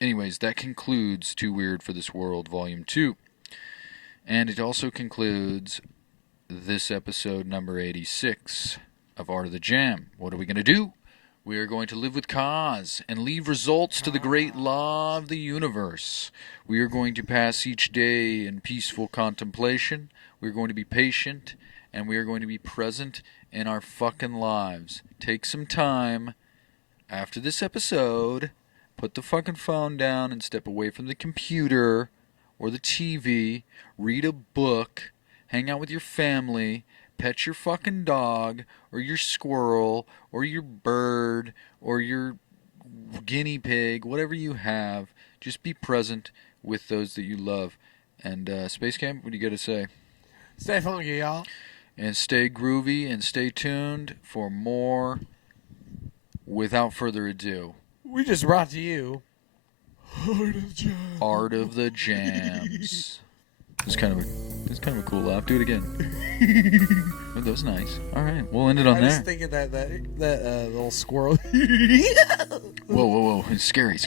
anyways, that concludes Too Weird for This World Volume 2, and it also concludes this episode number 86 of Art of the Jam. What are we going to do? We are going to live with cause and leave results to the great law of the universe. We are going to pass each day in peaceful contemplation. We are going to be patient, and we are going to be present in our fucking lives. Take some time after this episode, put the fucking phone down and step away from the computer or the TV, read a book, hang out with your family, pet your fucking dog, or your squirrel, or your bird, or your guinea pig, whatever you have. Just be present with those that you love. And Space Camp, what do you got to say? Stay funky, y'all. And stay groovy and stay tuned for more. Without further ado, We just brought to you Art of Jams. Art of the Jams. It's kind of a cool laugh. Do it again. Oh, that was nice. All right, we'll end it on I there. was thinking that little squirrel. Whoa! It's scary.